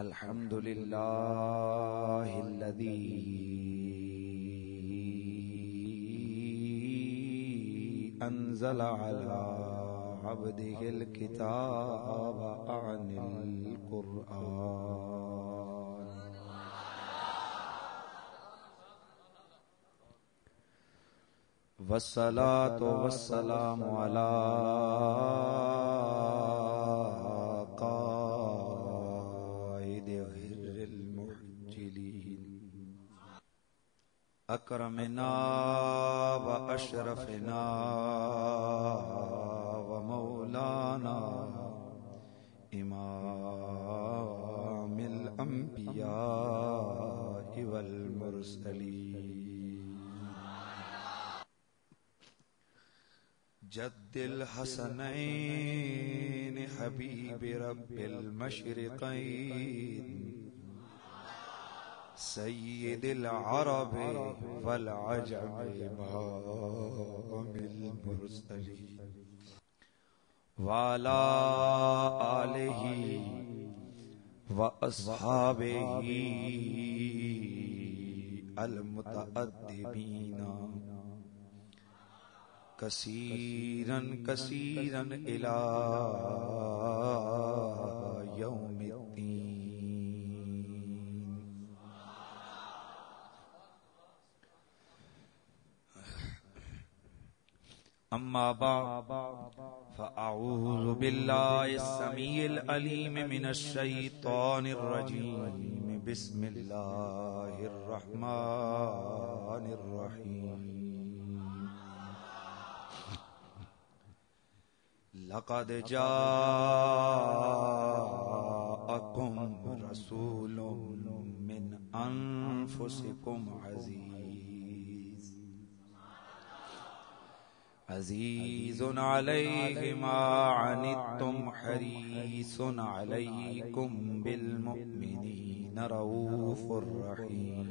الحمد لله الذي أنزل على عبده الكتاب عن القرآن والصلاة والسلام على اکرمنا و اشرفنا و مولانا امام الانبیاء والمرسلین جد الحسنین حبیب رب المشرقین سید العرب والعجم امام المرسلین وعلى آلہ واصحابہ المتأدبین کثیرا کثیرا الی یوم الدین. اما بعد فاعوذ باللہ السمیع العلیم من الشیطان الرجیم بسم اللہ الرحمن الرحیم. لقد جاءکم رسول من انفسکم عزیز علیہ ما عنتم حریص علیکم بالمؤمنین رؤوف رحیم.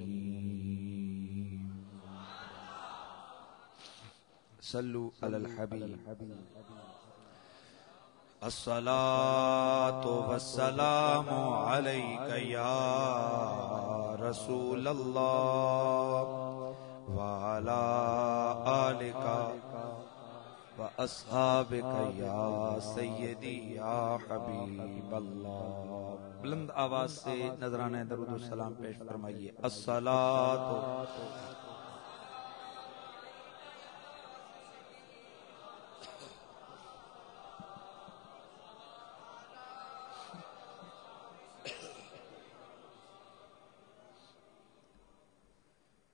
صلوا علی الحبیب. الصلاة والسلام علیک یا رسول اللہ وعلی آلک وَأَصْحَابِكَ يَا سَيِّدِي يَا حَبِيبَ اللَّهِ. بلند آواز سے نذرانہ درود و سلام پیش فرمائیے. الصلاۃ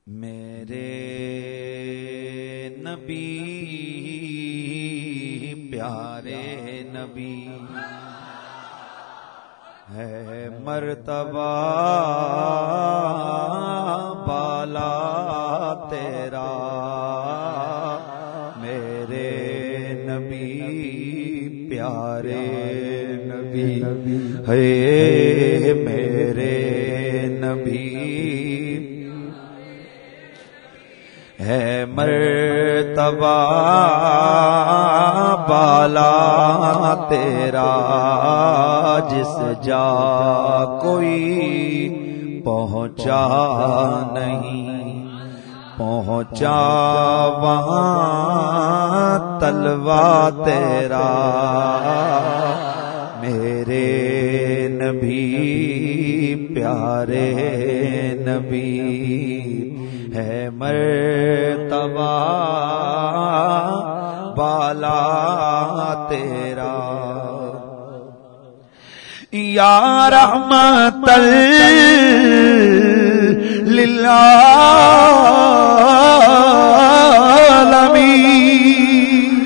میرے نبی پیارے نبی ہے مرتبہ بالا تیرا. میرے نبی پیارے نبی ہے میرے نبی ہے مرتبہ بالا تیرا. جس جا کوئی پہنچا نہیں پہنچا وہاں تلوا تیرا. میرے نبی پیارے نبی ہے مرتبہ بالا تیرا. یا رحمت للعالمین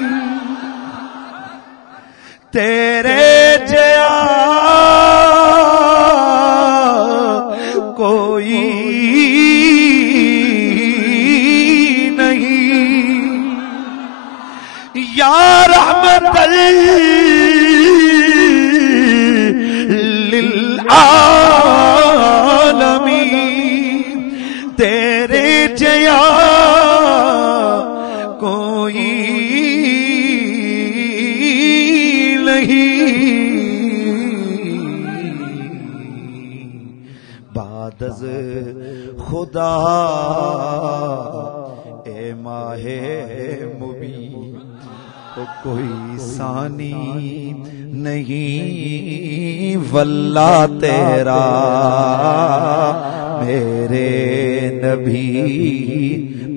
تیرے جیا کوئی یا رحمت للعالمین تیرے جیا کوئی نہیں. بعد از خدا اے ماہ مبین کوئی ثانی نہیں واللہ تیرا میرے نبی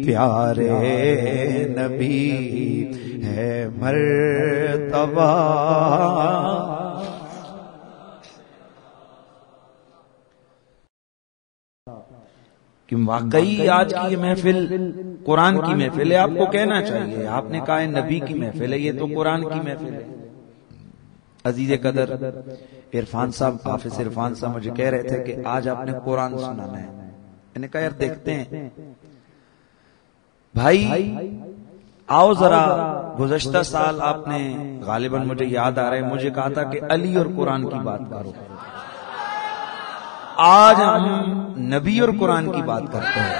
پیارے نبی ہے مرتبہ. کہ واقعی آج کی یہ محفل قرآن کی محفل ہے. آپ کو کہنا چاہیے, آپ نے کہا ہے نبی کی محفل ہے, یہ تو قرآن کی محفل ہے. عزیز قدر عرفان صاحب, حافظ عرفان صاحب مجھے کہہ رہے تھے کہ آج آپ نے قرآن سنانا ہے. میں نے کہا یار دیکھتے ہیں بھائی, آؤ ذرا. گزشتہ سال آپ نے غالباً مجھے یاد آ رہا ہے مجھے کہا تھا کہ علی اور قرآن کی بات کرو. آج ہم نبی اور قرآن کی بات کرتے ہیں.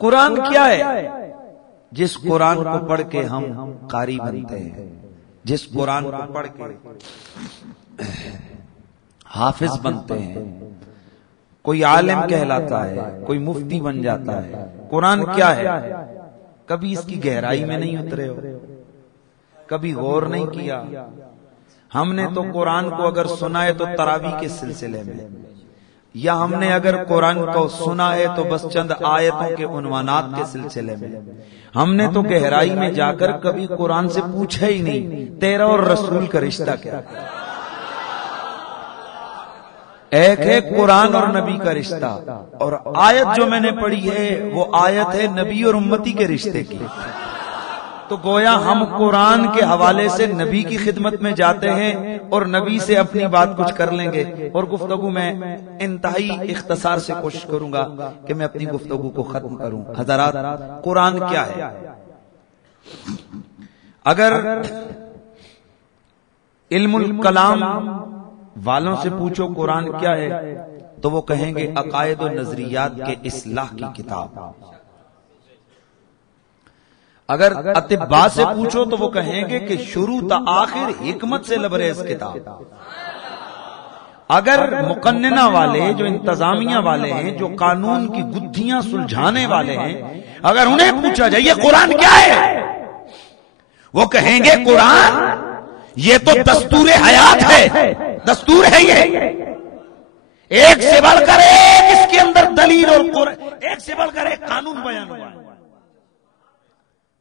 قرآن کیا ہے؟ جس قرآن کو پڑھ کے ہم قاری بنتے ہیں, جس قرآن کو پڑھ کے حافظ بنتے ہیں, کوئی عالم کہلاتا ہے, کوئی مفتی بن جاتا ہے. قرآن کیا ہے؟ کبھی اس کی گہرائی میں نہیں اترے ہو, کبھی غور نہیں کیا. ہم نے تو قرآن کو اگر سنا ہے تو تراویح کے سلسلے میں, یا ہم نے اگر قرآن کو سنا ہے تو بس چند آیتوں کے عنوانات کے سلسلے میں. ہم نے تو گہرائی میں جا کر کبھی قرآن سے پوچھا ہی نہیں تیرا اور رسول کا رشتہ کیا. ایک ہے قرآن اور نبی کا رشتہ, اور آیت جو میں نے پڑھی ہے وہ آیت ہے نبی اور امتی کے رشتے کی. تو گویا ہم قرآن کے حوالے سے نبی کی خدمت میں جاتے ہیں اور نبی سے اپنی بات کچھ کر لیں گے. اور گفتگو میں انتہائی اختصار سے کوشش کروں گا کہ میں اپنی گفتگو کو ختم کروں. حضرات, قرآن کیا ہے؟ اگر علم الکلام والوں سے پوچھو قرآن کیا ہے تو وہ کہیں گے عقائد و نظریات کے اصلاح کی کتاب. اگر اطباء سے پوچھو تو وہ کہیں گے کہ شروع تا آخر حکمت سے لبریز کتاب. اگر مقننہ والے, جو انتظامیہ والے ہیں, جو قانون کی گتھیاں سلجھانے والے ہیں, اگر انہیں پوچھا جائے یہ قرآن کیا ہے, وہ کہیں گے قرآن یہ تو دستور حیات ہے, دستور ہے یہ, ایک سے بڑھ کر ایک اس کے اندر دلیل اور ایک سے بڑھ کر ایک قانون بیان ہوا ہے.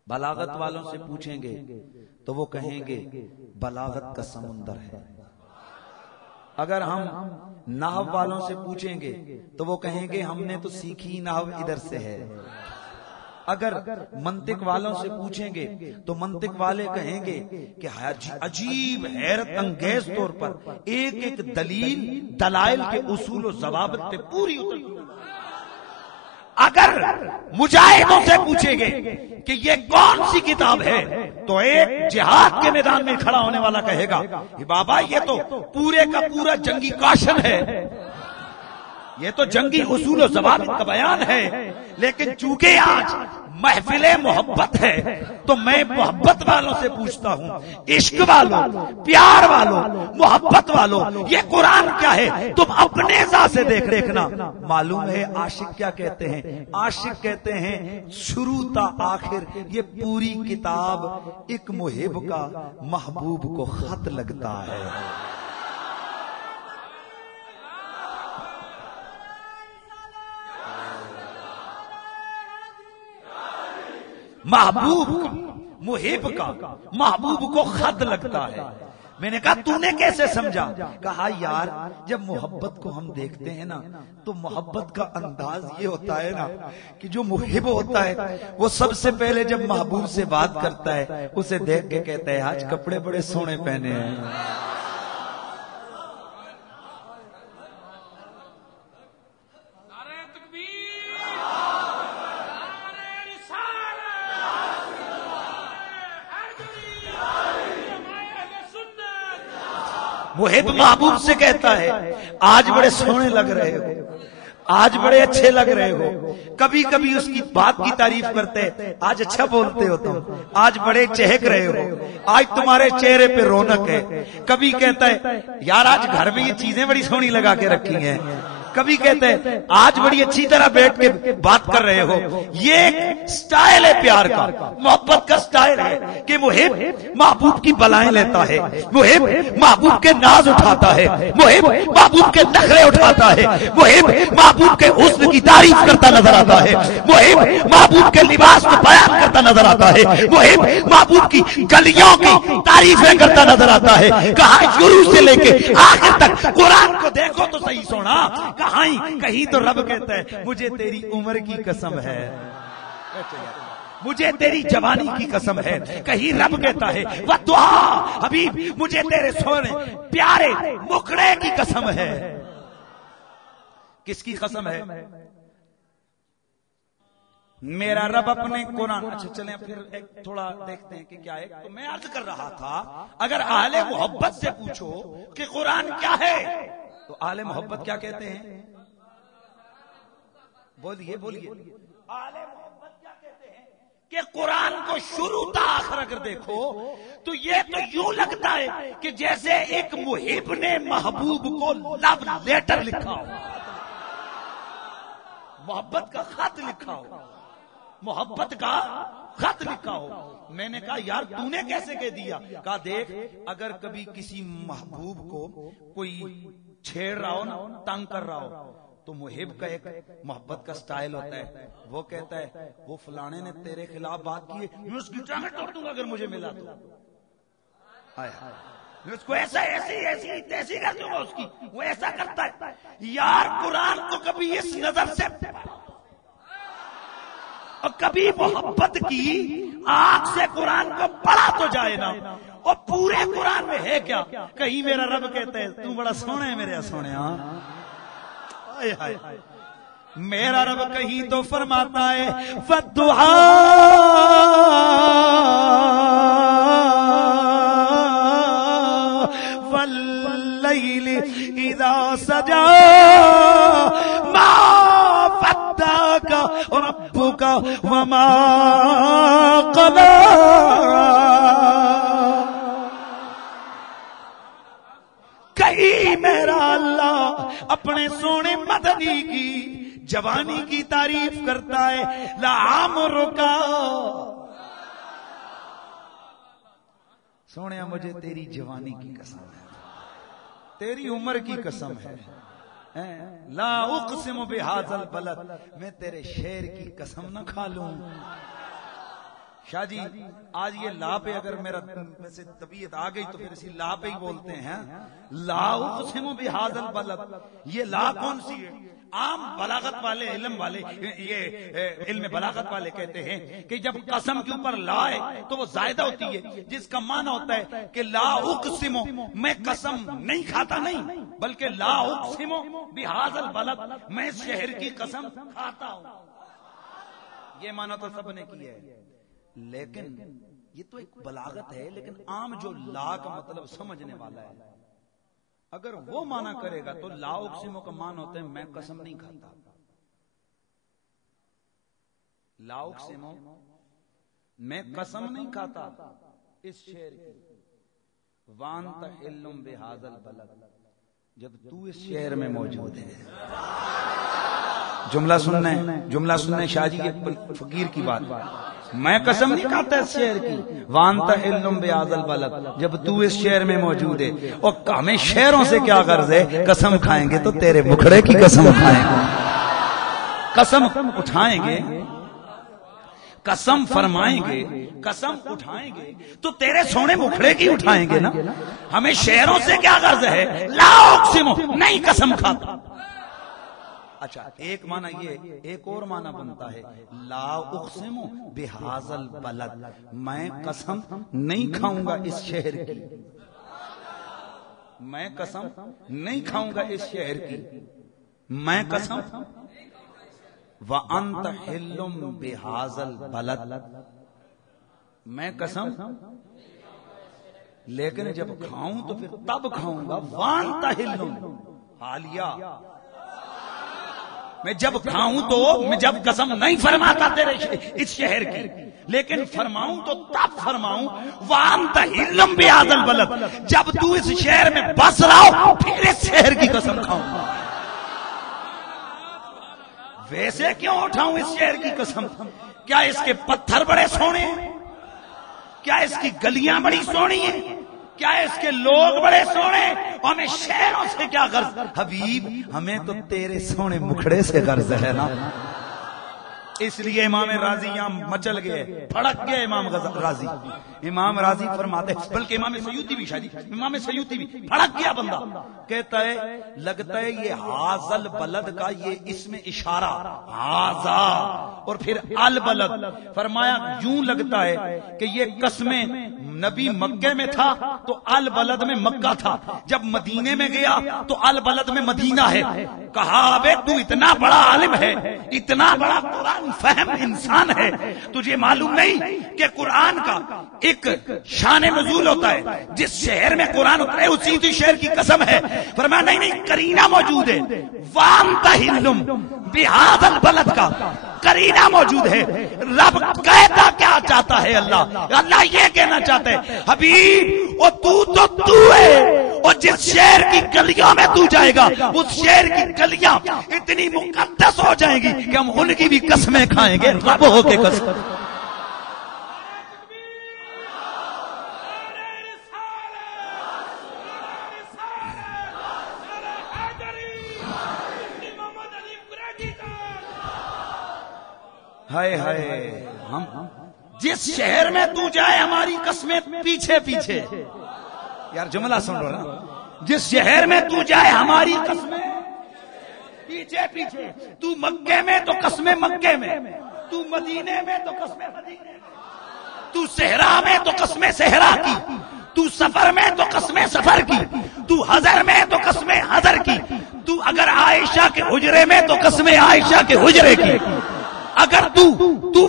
بلاغت والوں سے پوچھیں گے تو وہ کہیں گے بلاغت کا سمندر ہے. اگر ہم نحو والوں سے پوچھیں گے تو وہ کہیں گے ہم نے تو سیکھی نحو ادھر سے ہے. اگر منطق والوں سے پوچھیں گے تو منطق والے کہیں گے کہ عجیب حیرت انگیز طور پر ایک ایک دلیل دلائل کے اصول و ضوابط پہ پوری اتری. اگر مجاہدوں سے پوچھیں گے کہ یہ کون سی کتاب ہے تو ایک جہاد کے میدان میں کھڑا ہونے والا کہے گا بابا یہ تو پورے کا پورا جنگی کاشن ہے, یہ تو جنگی اصول و ضوابط کا بیان ہے. لیکن چونکہ آج محفل محبت ہے تو میں محبت والوں سے پوچھتا ہوں, عشق والوں, پیار والوں, محبت والوں, یہ قرآن کیا ہے؟ تم اپنے ذات سے دیکھنا. معلوم ہے عاشق کیا کہتے ہیں؟ عاشق کہتے ہیں شروع تا آخر یہ پوری کتاب ایک محب کا محبوب کو خط لگتا ہے. محبوب کا, محب کا محبوب کو خط لگتا ہے. میں نے کہا تو نے کیسے سمجھا؟ کہا یار جب محبت کو ہم دیکھتے ہیں نا تو محبت کا انداز یہ ہوتا ہے نا کہ جو محب ہوتا ہے وہ سب سے پہلے جب محبوب سے بات کرتا ہے اسے دیکھ کے کہتا ہے آج کپڑے بڑے سونے پہنے ہیں. محب محبوب سے کہتا ہے آج بڑے سونے لگ رہے ہو. آج بڑے اچھے لگ رہے ہو، کبھی کبھی اس کی بات کی تعریف کرتے، آج اچھا بولتے ہو تم، آج بڑے چہک رہے ہو، آج تمہارے چہرے پہ رونق ہے. کبھی کہتا ہے یار آج گھر میں یہ چیزیں بڑی سونی لگا کے رکھی ہیں. کبھی کہتے ہیں آج بڑی اچھی طرح بیٹھ کے بات کر رہے ہو. یہ ایک سٹائل ہے پیار کا، محبت کا سٹائل ہے کہ محب محبوب کی بلائیں لیتا ہے، محب محبوب کے ناز اٹھاتا ہے، محب محبوب کے نخرے اٹھاتا ہے، محب محبوب کے حسن کی تعریف کرتا نظر آتا ہے، محب محبوب کے لباس کو بیان کرتا نظر آتا ہے، محب محبوب کی گلیوں کی تعریفیں کرتا نظر آتا ہے. کہاں شروع سے لے کے آخر تک قرآن کو دیکھو تو صحیح سونا، کہیں تو رب کہتا ہے مجھے تیری عمر کی قسم ہے، مجھے تیری جوانی کی قسم ہے. کہیں رب کہتا ہے وَدُعَا حبیب مجھے تیرے سونے پیارے مکھڑے کی قسم ہے. کس کی قسم ہے؟ میرا رب اپنے قرآن. اچھا چلیں پھر ایک تھوڑا دیکھتے ہیں کہ کیا ہے. تو میں عرض کر رہا تھا اگر اہل محبت سے پوچھو کہ قرآن کیا ہے تو اہل محبت کیا کہتے ہیں؟ بولیے بولیے. اہل محبت کیا کہتے ہیں کہ قرآن کو شروع تا آخر اگر دیکھو تو یہ تو یوں لگتا ہے کہ جیسے ایک محب نے محبوب کو لو لیٹر لکھا ہو، محبت کا خط لکھا ہو، محبت کا خط لکھا ہو. میں نے کہا یار تو نے کیسے کہہ دیا؟ کہا دیکھ اگر کبھی کسی محبوب کو کوئی چھیڑ رہا ہو نا، تنگ کر رہا ہو، تو محب کا ایک محبت کا سٹائل ہوتا ہے. وہ کہتا ہے وہ فلانے نے تیرے خلاف بات کی ہے، میں اس کی ٹانگیں توڑ دوں گا اگر مجھے ملا تو، میں اس کو ایسا ایسی کر دوں گا اس کی. وہ ایسا کرتا ہے. یار قرآن کو کبھی اس نظر سے اور کبھی محبت کی آنکھ سے قرآن کو پڑھا تو جائے نا. اور پورے قرآن میں ہے کیا؟ کہیں میرا رب کہتا ہے تو بڑا سونا ہے میرے سونے. میرا رب کہیں تو فرماتا ہے وَالضُّحَىٰ وَاللَّيْلِ إِذَا سَجَىٰ مَا وَدَّعَكَ رَبُّكَ وَمَا قَلَىٰ. کہیں میرا اللہ اپنے سونے مدنی کی جوانی کی تعریف کرتا ہے لَعَمْرُكَ سونے مجھے تیری جوانی کی قسم ہے، تیری عمر کی قسم ہے. لا اقسم بہذا البلد میں تیرے شہر کی قسم نہ کھا لوں. شاہ جی آج یہ لا پہ اگر میرا سے طبیعت آ گئی تو پھر اسی لا پہ ہی بولتے ہیں. لا اقسم بہذا البلد، یہ لا کون سی ہے؟ عام بلاغت والے علم والے یہ علم بلاغت والے کہتے ہیں کہ جب قسم کے اوپر لا ہے تو وہ زائدہ ہوتی ہے، جس کا معنی ہوتا ہے کہ لا اقسم میں قسم نہیں کھاتا نہیں، بلکہ لا اقسم بہذا البلد میں اس شہر کی قسم کھاتا ہوں. یہ معنی تو سب نے کیا ہے، لیکن یہ تو ایک بلاغت ہے. لیکن عام جو لا کا مطلب سمجھنے والا ہے اگر وہ معنی کرے گا تو لا اقسم کا معنی ہوتا ہے میں قسم نہیں کھاتا. لا اقسم میں قسم نہیں کھاتا اس شہر کی. وانت حل بہذا البلد جب تو اس شہر میں موجود ہے. جملہ سننے شاہ جی یہ فقیر کی بات. میں قسم نہیں کھاتا اس شہر کی. وانت حل بہذا البلد جب تو اس شہر میں موجود ہے. اور ہمیں شہروں سے کیا غرض ہے؟ قسم کھائیں گے تو تیرے مکھڑے کی قسم کھائیں گے، قسم اٹھائیں گے، قسم فرمائیں گے، قسم اٹھائیں گے تو تیرے سونے مکھڑے کی اٹھائیں گے نا. ہمیں شہروں سے کیا غرض ہے؟ لا اقسم نہیں قسم کھاتا. اچھا ایک معنی یہ، ایک اور معنی بنتا ہے لا اقسم بہذا البلد میں قسم نہیں کھاؤں گا اس شہر کی، میں قسم نہیں کھاؤں گا اس شہر کی، میں قسم. وَأَنْتَ حِلٌّ بِهَذَا الْبَلَدِ میں قسم، لیکن جب کھاؤں تو پھر تب کھاؤں گا. وَأَنْتَ حِلٌّ حالیہ میں جب کھاؤں تو میں جب قسم نہیں فرماتا تیرے اس شہر کی، لیکن فرماؤں تو تب فرماؤں وانت علم بہذا البلد، جب تو اس شہر میں بس رہا ہو پھر اس شہر کی قسم کھاؤں. ویسے کیوں اٹھاؤں اس شہر کی قسم؟ کیا اس کے پتھر بڑے سونے ہیں؟ کیا اس کی گلیاں بڑی سونی ہیں؟ کیا اس کے لوگ بڑے سونے؟ اور ہمیں شہروں سے کیا غرض؟ حبیب ہمیں تو تیرے سونے مکھڑے سے غرض ہے نا. اس لیے امام راضی یہاں مچل گئے، پھڑک گئے امام راضی. امام راضی فرماتے، بلکہ امام سیوطی بھی، شاید امام سیوطی بھی پھڑک گیا بندہ. کہتا ہے لگتا ہے یہ حاضل بلد کا یہ اسم اشارہ حاضا اور پھر البلد، فرمایا یوں لگتا ہے کہ یہ قسمیں نبی مکے میں تھا تو البلد میں مکہ تھا، جب مدینے میں گیا تو البلد میں مدینہ ہے. کہا بے تو اتنا بڑا عالم ہے، اتنا بڑا قرآن فہم انسان ہے، تجھے معلوم نہیں کہ قرآن کا ایک شان نزول ہوتا ہے، جس شہر میں قرآن اترے اسی شہر کی قسم ہے. فرمایا نہیں کرینہ موجود ہے، وانت حلم بہذا البلد کا کرینہ موجود ہے. رب کہتا کیا چاہتا ہے؟ اللہ یہ کہنا چاہتا ہے حبیب اور تو ہے، اور جس شہر کی گلیوں میں تو جائے گا اس شہر کی گلیاں اتنی مقدس ہو جائیں گی کہ ہم ان کی بھی قسمیں کھائیں گے. رب ہو کے قسم. ہائے ہائے، ہم جس شہر میں تو جائے ہماری قسمیں پیچھے پیچھے. یار جملہ سن رہا نا، جس شہر میں تو جائے ہماری قسمیں پیچھے پیچھے. تو مکے میں تو قسمیں مکے میں، تو مدینے میں تو قسمیں مدینے میں، تو صحرا میں تو قسمیں صحرا کی، تو سفر میں تو قسمیں سفر کی، تو حضر میں تو قسمیں حضر کی، تو اگر عائشہ کے حجرے میں تو قسمیں عائشہ کے حجرے کی، اگر تو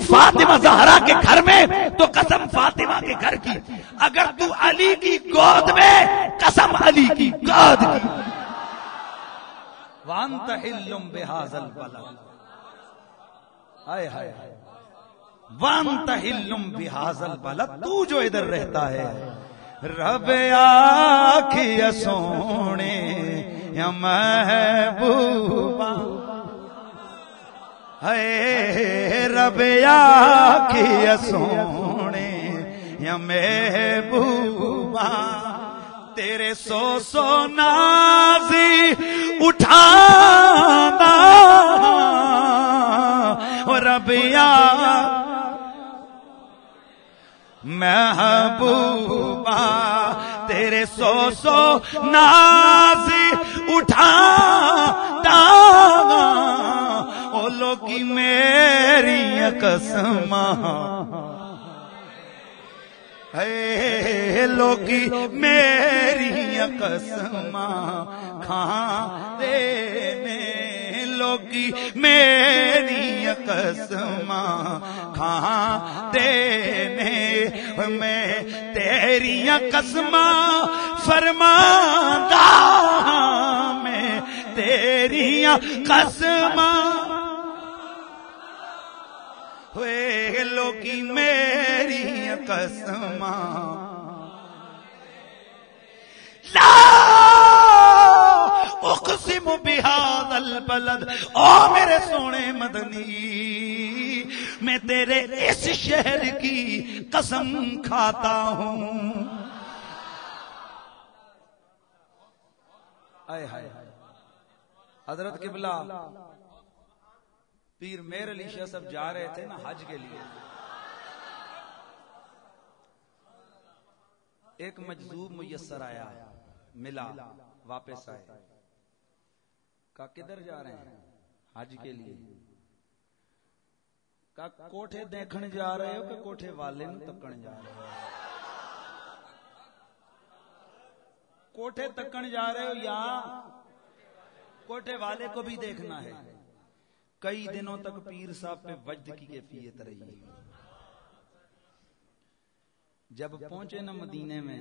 فاطمہ زہرا کے گھر میں تو قسم فاطمہ کے گھر کی، اگر تو علی کی گود میں قسم علی کی گود کی. وانت حلم بہذا البلد، ہائے ہائے وانت حلم بہذا البلد، تو جو ادھر رہتا ہے. رب آکھیا سونے یا محبوبا، اے رب آکھیا سونے یا محبوبا، تیرے سو نازی اٹھانا رب محبوبا، تیرے سو نازی اٹھانا او لوگی میری قسماں، اے لوگی میری قسماں کھا دینے، لوگی میری قسماں کھا دینے. میں تیری قسماں فرماندہ، میں تیری قسماں ہوئے لوگی میری قسماں. لا اقسم بہذا البلد، او میرے سونے مدنی میں تیرے اس شہر کی قسم کھاتا ہوں. آئے ہائے حضرت قبلہ پیر میر علی شاہ صاحب جا رہے تھے نا حج کے لیے، ایک مجذوب میسر آیا، ملا، واپس آئے. کہا کدھر جا رہے ہیں؟ حج کے لیے. کہا کوٹھے دیکھن جا رہے ہو کہ کوٹھے والے نو تکن جا رہے ہو؟ کوٹھے تکن جا رہے ہو یا کوٹھے والے کو بھی دیکھنا ہے؟ کئی دنوں تک پیر صاحب پہ وجد کی کیفیت رہی. جب پہنچے نا مدینے میں،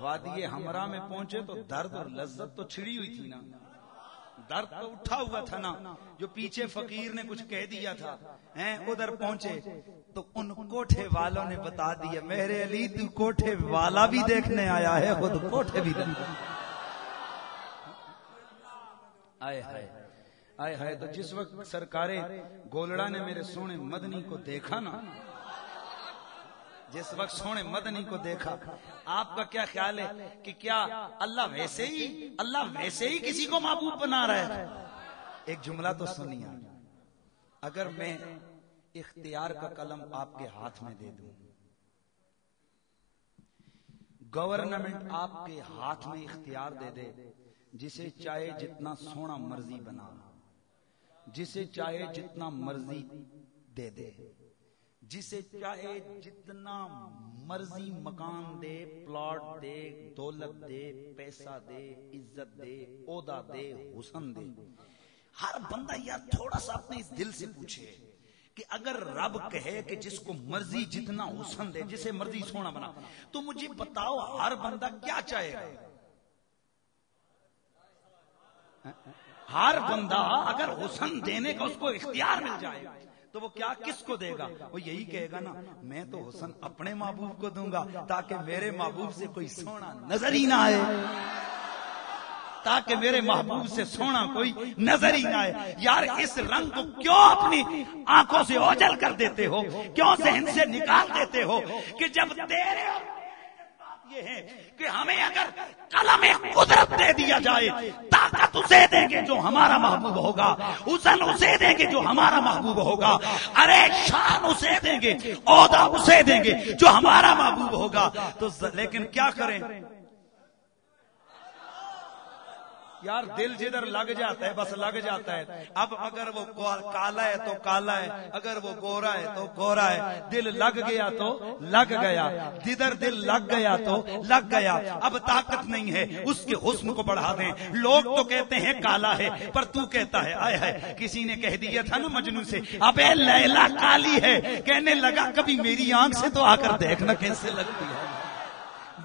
وادی ہمراہ میں پہنچے تو درد اور لذت تو چھڑی ہوئی تھی نا. درد تو اٹھا ہوا تھا نا، جو پیچھے فقیر نے کچھ کہہ دیا تھا، ادھر پہنچے تو ان کوٹھے والوں نے بتا دیا میرے علی تو کوٹھے والا بھی دیکھنے آیا ہے، خود کوٹھے بھی دیکھنے آئے ہائے آئے ہائے۔ تو جس وقت سرکار گولڑا نے میرے سونے مدنی کو دیکھا نا، جس وقت سونے مدنی کو دیکھا، آپ کا کیا خیال ہے کہ کیا اللہ ویسے ہی کسی کو محبوب بنا رہا ہے؟ ایک جملہ تو سنیے، اگر میں اختیار کا قلم آپ کے ہاتھ میں دے دوں، گورنمنٹ آپ کے ہاتھ میں اختیار دے دے، جسے چاہے جتنا سونا مرضی بنا، جسے چاہے جتنا مرضی دے دے، جسے چاہے جتنا مرضی مکان دے، پلاٹ دے، دولت دے، پیسہ دے، عزت دے، عہدہ دے، حسن دے، ہر بندہ یار تھوڑا سا اپنے اس دل سے پوچھے کہ اگر رب کہے کہ جس کو مرضی جتنا حسن دے، جسے مرضی سونا بنا، تو مجھے بتاؤ ہر بندہ کیا چاہے گا؟ ہر بندہ اگر حسن دینے کا اس کو اختیار مل جائے تو وہ کیا کس کو دے گا؟ وہ یہی کہے گا نا میں تو حسن اپنے محبوب کو دوں گا تاکہ میرے محبوب سے کوئی سونا نظر ہی نہ آئے، تاکہ میرے محبوب سے سونا کوئی نظر ہی نہ آئے۔ یار اس رنگ کو کیوں اپنی آنکھوں سے اوجھل کر دیتے ہو، کیوں ذہن سے نکال دیتے ہو کہ جب تیرے یہ ہے کہ ہمیں اگر قلم قدرت دے دیا جائے، طاقت اسے دیں گے جو ہمارا محبوب ہوگا، حسن اسے دیں گے جو ہمارا محبوب ہوگا، ارے شان اسے دیں گے، عہدہ اسے دیں گے جو ہمارا محبوب ہوگا، تو لیکن کیا کریں یار؟ دل جدھر لگ جاتا ہے بس لگ جاتا ہے۔ اب اگر وہ کالا ہے تو کالا ہے، اگر وہ گورا ہے تو گورا ہے، دل لگ گیا تو لگ گیا، جدھر دل لگ گیا تو لگ گیا۔ اب طاقت نہیں ہے اس کے حسن کو بڑھا دیں، لوگ تو کہتے ہیں کالا ہے پر تو کہتا ہے آئے ہے۔ کسی نے کہہ دیا تھا نا مجنوں سے ابے لیلا کالی ہے، کہنے لگا کبھی میری آنکھ سے تو آ کر دیکھنا کیسے لگتی ہے۔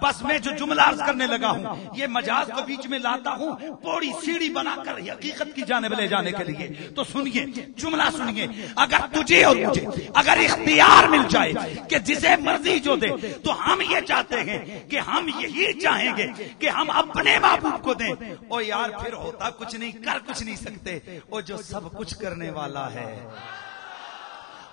بس میں جو جملہ عرض کرنے لگا ہوں یہ مجاز کو بیچ میں لاتا ہوں پوڑی سیڑھی بنا کر حقیقت کی جانب لے جانے کے لیے۔ تو سنیے جملہ سنیے، اگر تجھے اور مجھے اگر اختیار مل جائے کہ جسے مرضی جو دے، تو ہم یہ چاہتے ہیں کہ ہم یہی چاہیں گے کہ ہم اپنے محبوب کو دیں۔ او یار پھر ہوتا کچھ نہیں، کر کچھ نہیں سکتے، وہ جو سب کچھ کرنے والا ہے،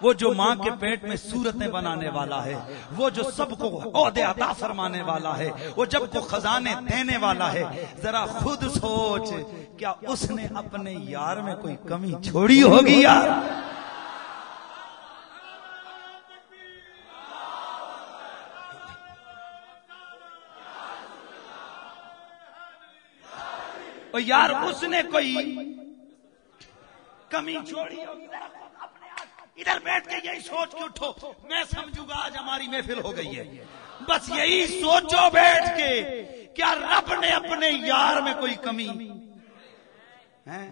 وہ جو ماں کے پیٹ میں صورتیں بنانے والا ہے، وہ جو سب کو عہدے عطا فرمانے والا ہے، وہ جب کو خزانے دینے والا ہے، ذرا خود سوچ کیا اس نے اپنے یار میں کوئی کمی چھوڑی ہوگی یار؟ اور یار اس نے کوئی کمی چھوڑی ہوگی؟ ادھر بیٹھ کے یہی سوچ کے اٹھو، میں سمجھوں گا آج ہماری محفل ہو گئی ہے۔ بس یہی سوچو بیٹھ کے کیا رب نے اپنے یار میں کوئی کمی ہے؟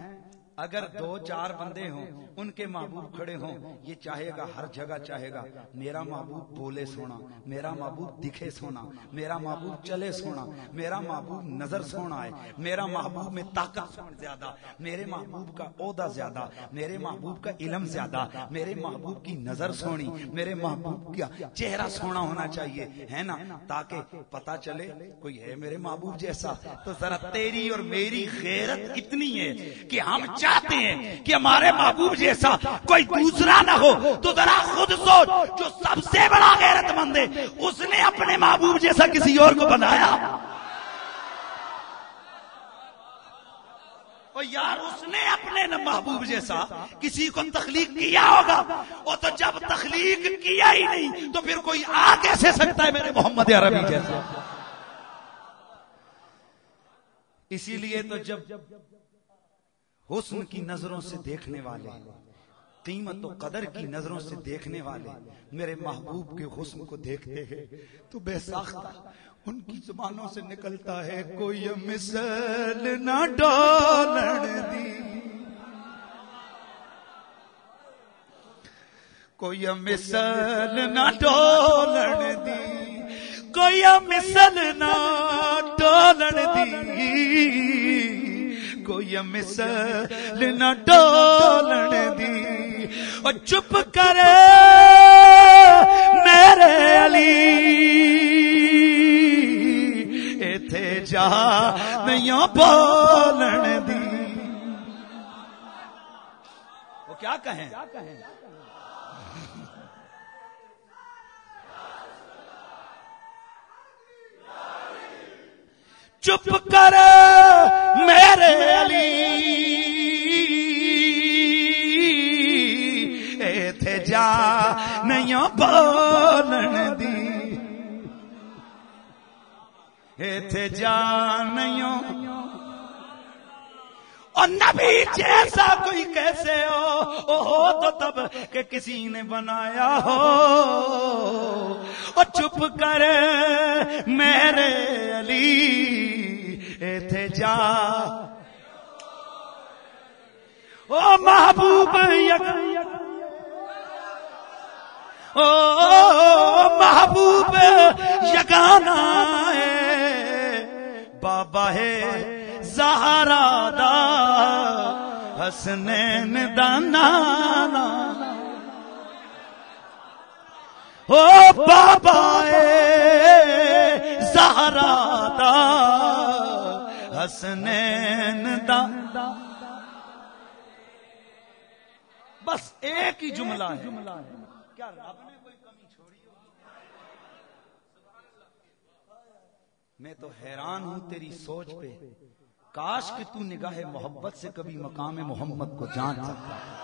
اگر دو چار بندے ہوں، ان کے محبوب کھڑے ہوں، یہ چاہے گا ہر جگہ چاہے گا میرا محبوب بولے سونا، میرا محبوب دکھے سونا، میرا محبوب چلے سونا، میرا محبوب نظر سونا ہے، میرا محبوب میں طاقت زیادہ، میرے محبوب کا عہدہ زیادہ، میرے محبوب کا علم زیادہ، میرے محبوب کی نظر سونی، میرے محبوب کا چہرہ سونا ہونا چاہیے، ہے نا؟ تاکہ پتا چلے کوئی ہے میرے محبوب جیسا۔ تو ذرا تیری اور میری غیرت اتنی ہے کہ ہم چاہتے ہیں کہ ہمارے محبوب جیسا کوئی دوسرا نہ ہو۔ تو ذرا خود سوچ، جو سب سے بڑا غیرت مند ہے اس نے اپنے محبوب جیسا کسی اور کو بنایا؟ اور یار اس نے اپنے محبوب جیسا کسی کو تخلیق کیا ہوگا، اور تو جب تخلیق کیا ہی نہیں تو پھر کوئی آ کیسے سکتا ہے میرے محمد عربی جیسا؟ اسی لیے تو جب حسن کی نظروں سے دیکھنے والے، قیمت و قدر کی نظروں سے دیکھنے والے میرے محبوب کے حسن کو دیکھتے ہیں تو بے ساختہ ان کی زبانوں سے نکلتا ہے کوئی مثل نہ ڈالن دی، کوئی مثل نہ ڈالن دی، کوئی مثل نہ ڈالن دی، کوئی مثل نہ ڈولن دی او چپ کرے میرے علی ایتھے جا نہیں بولن دی وہ کیا کہیں چپ کر میرے علی ایتھے جا نہیں بولن دی ایتھے جا نہیں اور نبی جیسا کوئی کیسے ہو تو تب کہ کسی نے بنایا ہو اور چپ کر میرے علی ایتھے جا او محبوب او محبوب یگانا ہے بابا ہے زہرا دا حسنین دا نانا او بابا زہرا دا حسنین دا بس ایک ہی جملہ ہے کیا رب نے کوئی کمی چھوڑی ہو؟ میں تو حیران ہوں تیری سوچ پہ کاش کہ تو نگاہ محبت سے کبھی مقام محمد کو جان سکتا ہے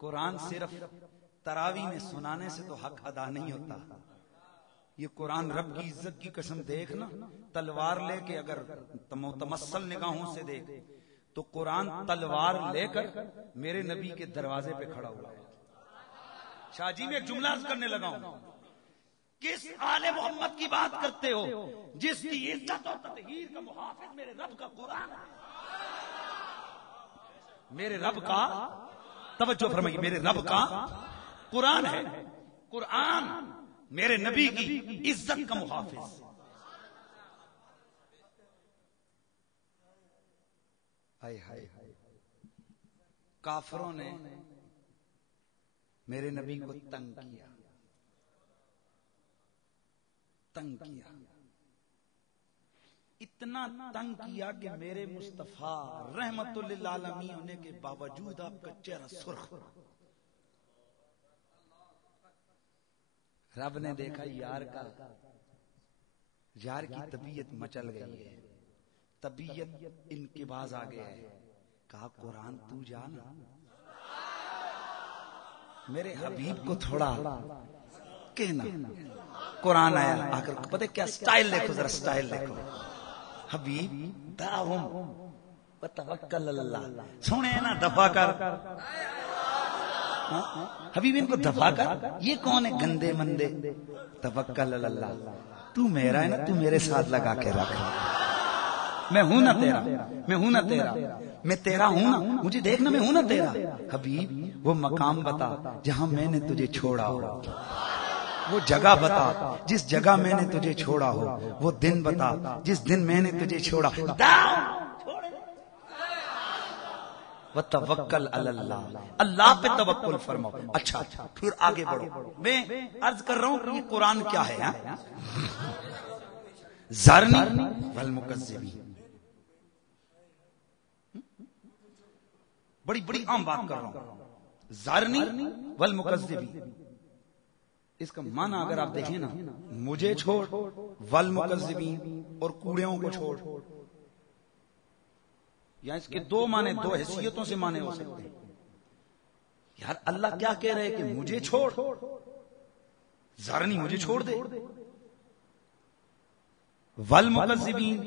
قرآن صرف تراوی میں سنانے سے تو حق ادا نہیں ہوتا یہ قرآن رب کی عزت کی قسم دیکھنا تلوار لے کے اگر متمثل نگاہوں سے دیکھ تو قرآن تلوار لے کر میرے نبی کے دروازے پہ کھڑا ہوا ہے شاہ جی میں ایک جملہ عرض کرنے لگا ہوں کس آل محمد کی بات کرتے ہو جس کی عزت اور تطہیر کا محافظ میرے رب کا قرآن ہے میرے رب کا توجہ فرمائیے میرے رب کا قرآن ہے قرآن میرے نبی کی عزت کا محافظ کافروں نے میرے نبی کو تنگ کیا اتنا تنگ کیا کہ میرے مصطفیٰ رحمت للعالمین ہونے کے باوجود آپ کا چہرہ سرخ رب نے دیکھا یار کی طبیعت مچل گئی ہے طبیعت ان کے باز آ گیا ہے کہا قرآن تو جانا میرے حبیب کو تھوڑا کہنا قرآن آیا آ کر پتہ کیا سٹائل دیکھو ذرا سٹائل دیکھو حبیب دعہم وتوکل اللہ سنے نا دفع کر حبیب ان کو دفع کر یہ کون ہے گندے مندے توکل اللہ تو میرا ہے نا تو میرے ساتھ لگا کے رکھ میں ہوں نا تیرا میں تیرا ہوں نا مجھے دیکھنا میں ہوں نا تیرا حبیب وہ مقام بتا جہاں میں نے تجھے چھوڑا ہو وہ جگہ بتا جس جگہ میں نے تجھے چھوڑا ہو وہ دن بتا جس دن میں نے تجھے چھوڑا وتوکل علی اللہ اللہ پہ توکل فرماؤ اچھا پھر آگے بڑھو میں عرض کر رہا ہوں کہ یہ قرآن کیا ہے ذرنی والمکذبین بڑی بڑی عام بات کر رہا ہوں ذرنی والمکذبین اس کا معنی اگر آپ دیکھیں نا مجھے چھوڑ والمکذبین اور کوڑیوں کو چھوڑ یا اس کے دو معنی دو حیثیتوں سے معنی ہو سکتے ہیں یار اللہ کیا کہہ رہے کہ مجھے چھوڑ ذرنی مجھے چھوڑ دے والمکذبین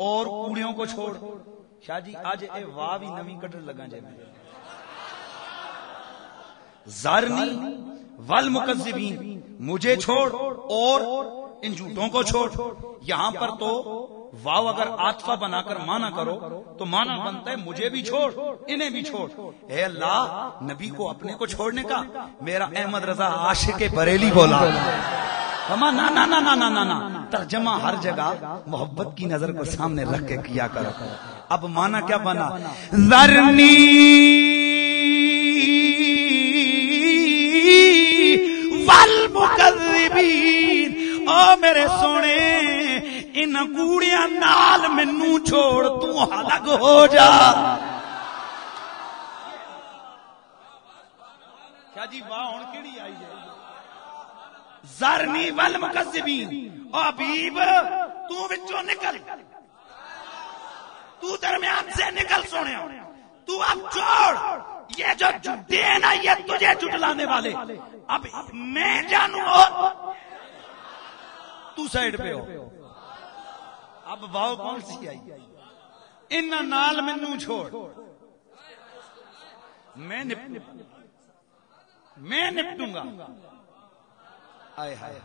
اور کوڑیوں کو چھوڑ شاہ جی آج اے واوی نمی کٹر لگا جائے ذرنی والمکذبین مجھے چھوڑ اور ان جھوٹوں کو چھوڑ یہاں پر تو واو اگر عاطفہ بنا کر مانا کرو تو مانا بنتا ہے مجھے بھی چھوڑ انہیں بھی چھوڑ اے اللہ نبی کو اپنے کو چھوڑنے کا میرا احمد رضا عاشق بریلی بولا نا نا نا نا نا نا، ترجمہ ہر جگہ محبت کی نظر کو سامنے رکھ کے کیا کرو. اب مانا کیا بنا؟ ذرنی والمکذبین، او میرے سونے ان کوڑیاں نال مینوں چھوڑ، تو الگ ہو جا. کیا جی واہ ہن کیڑی آئی ہے؟ ذرنی والمکذبین، او حبیب تو وچوں نکل، تو درمیان سے نکل سونے، تو اب چھوڑ یہ جو جھوٹے ہیں نا، یہ تجھے جھٹلانے والے، اب میں جانوں اور تو سائیڈ پہ ہو. اب واؤ کون سی آئی؟ ان نال مینوں چھوڑ، میں نپٹوں گا. آئے ہائے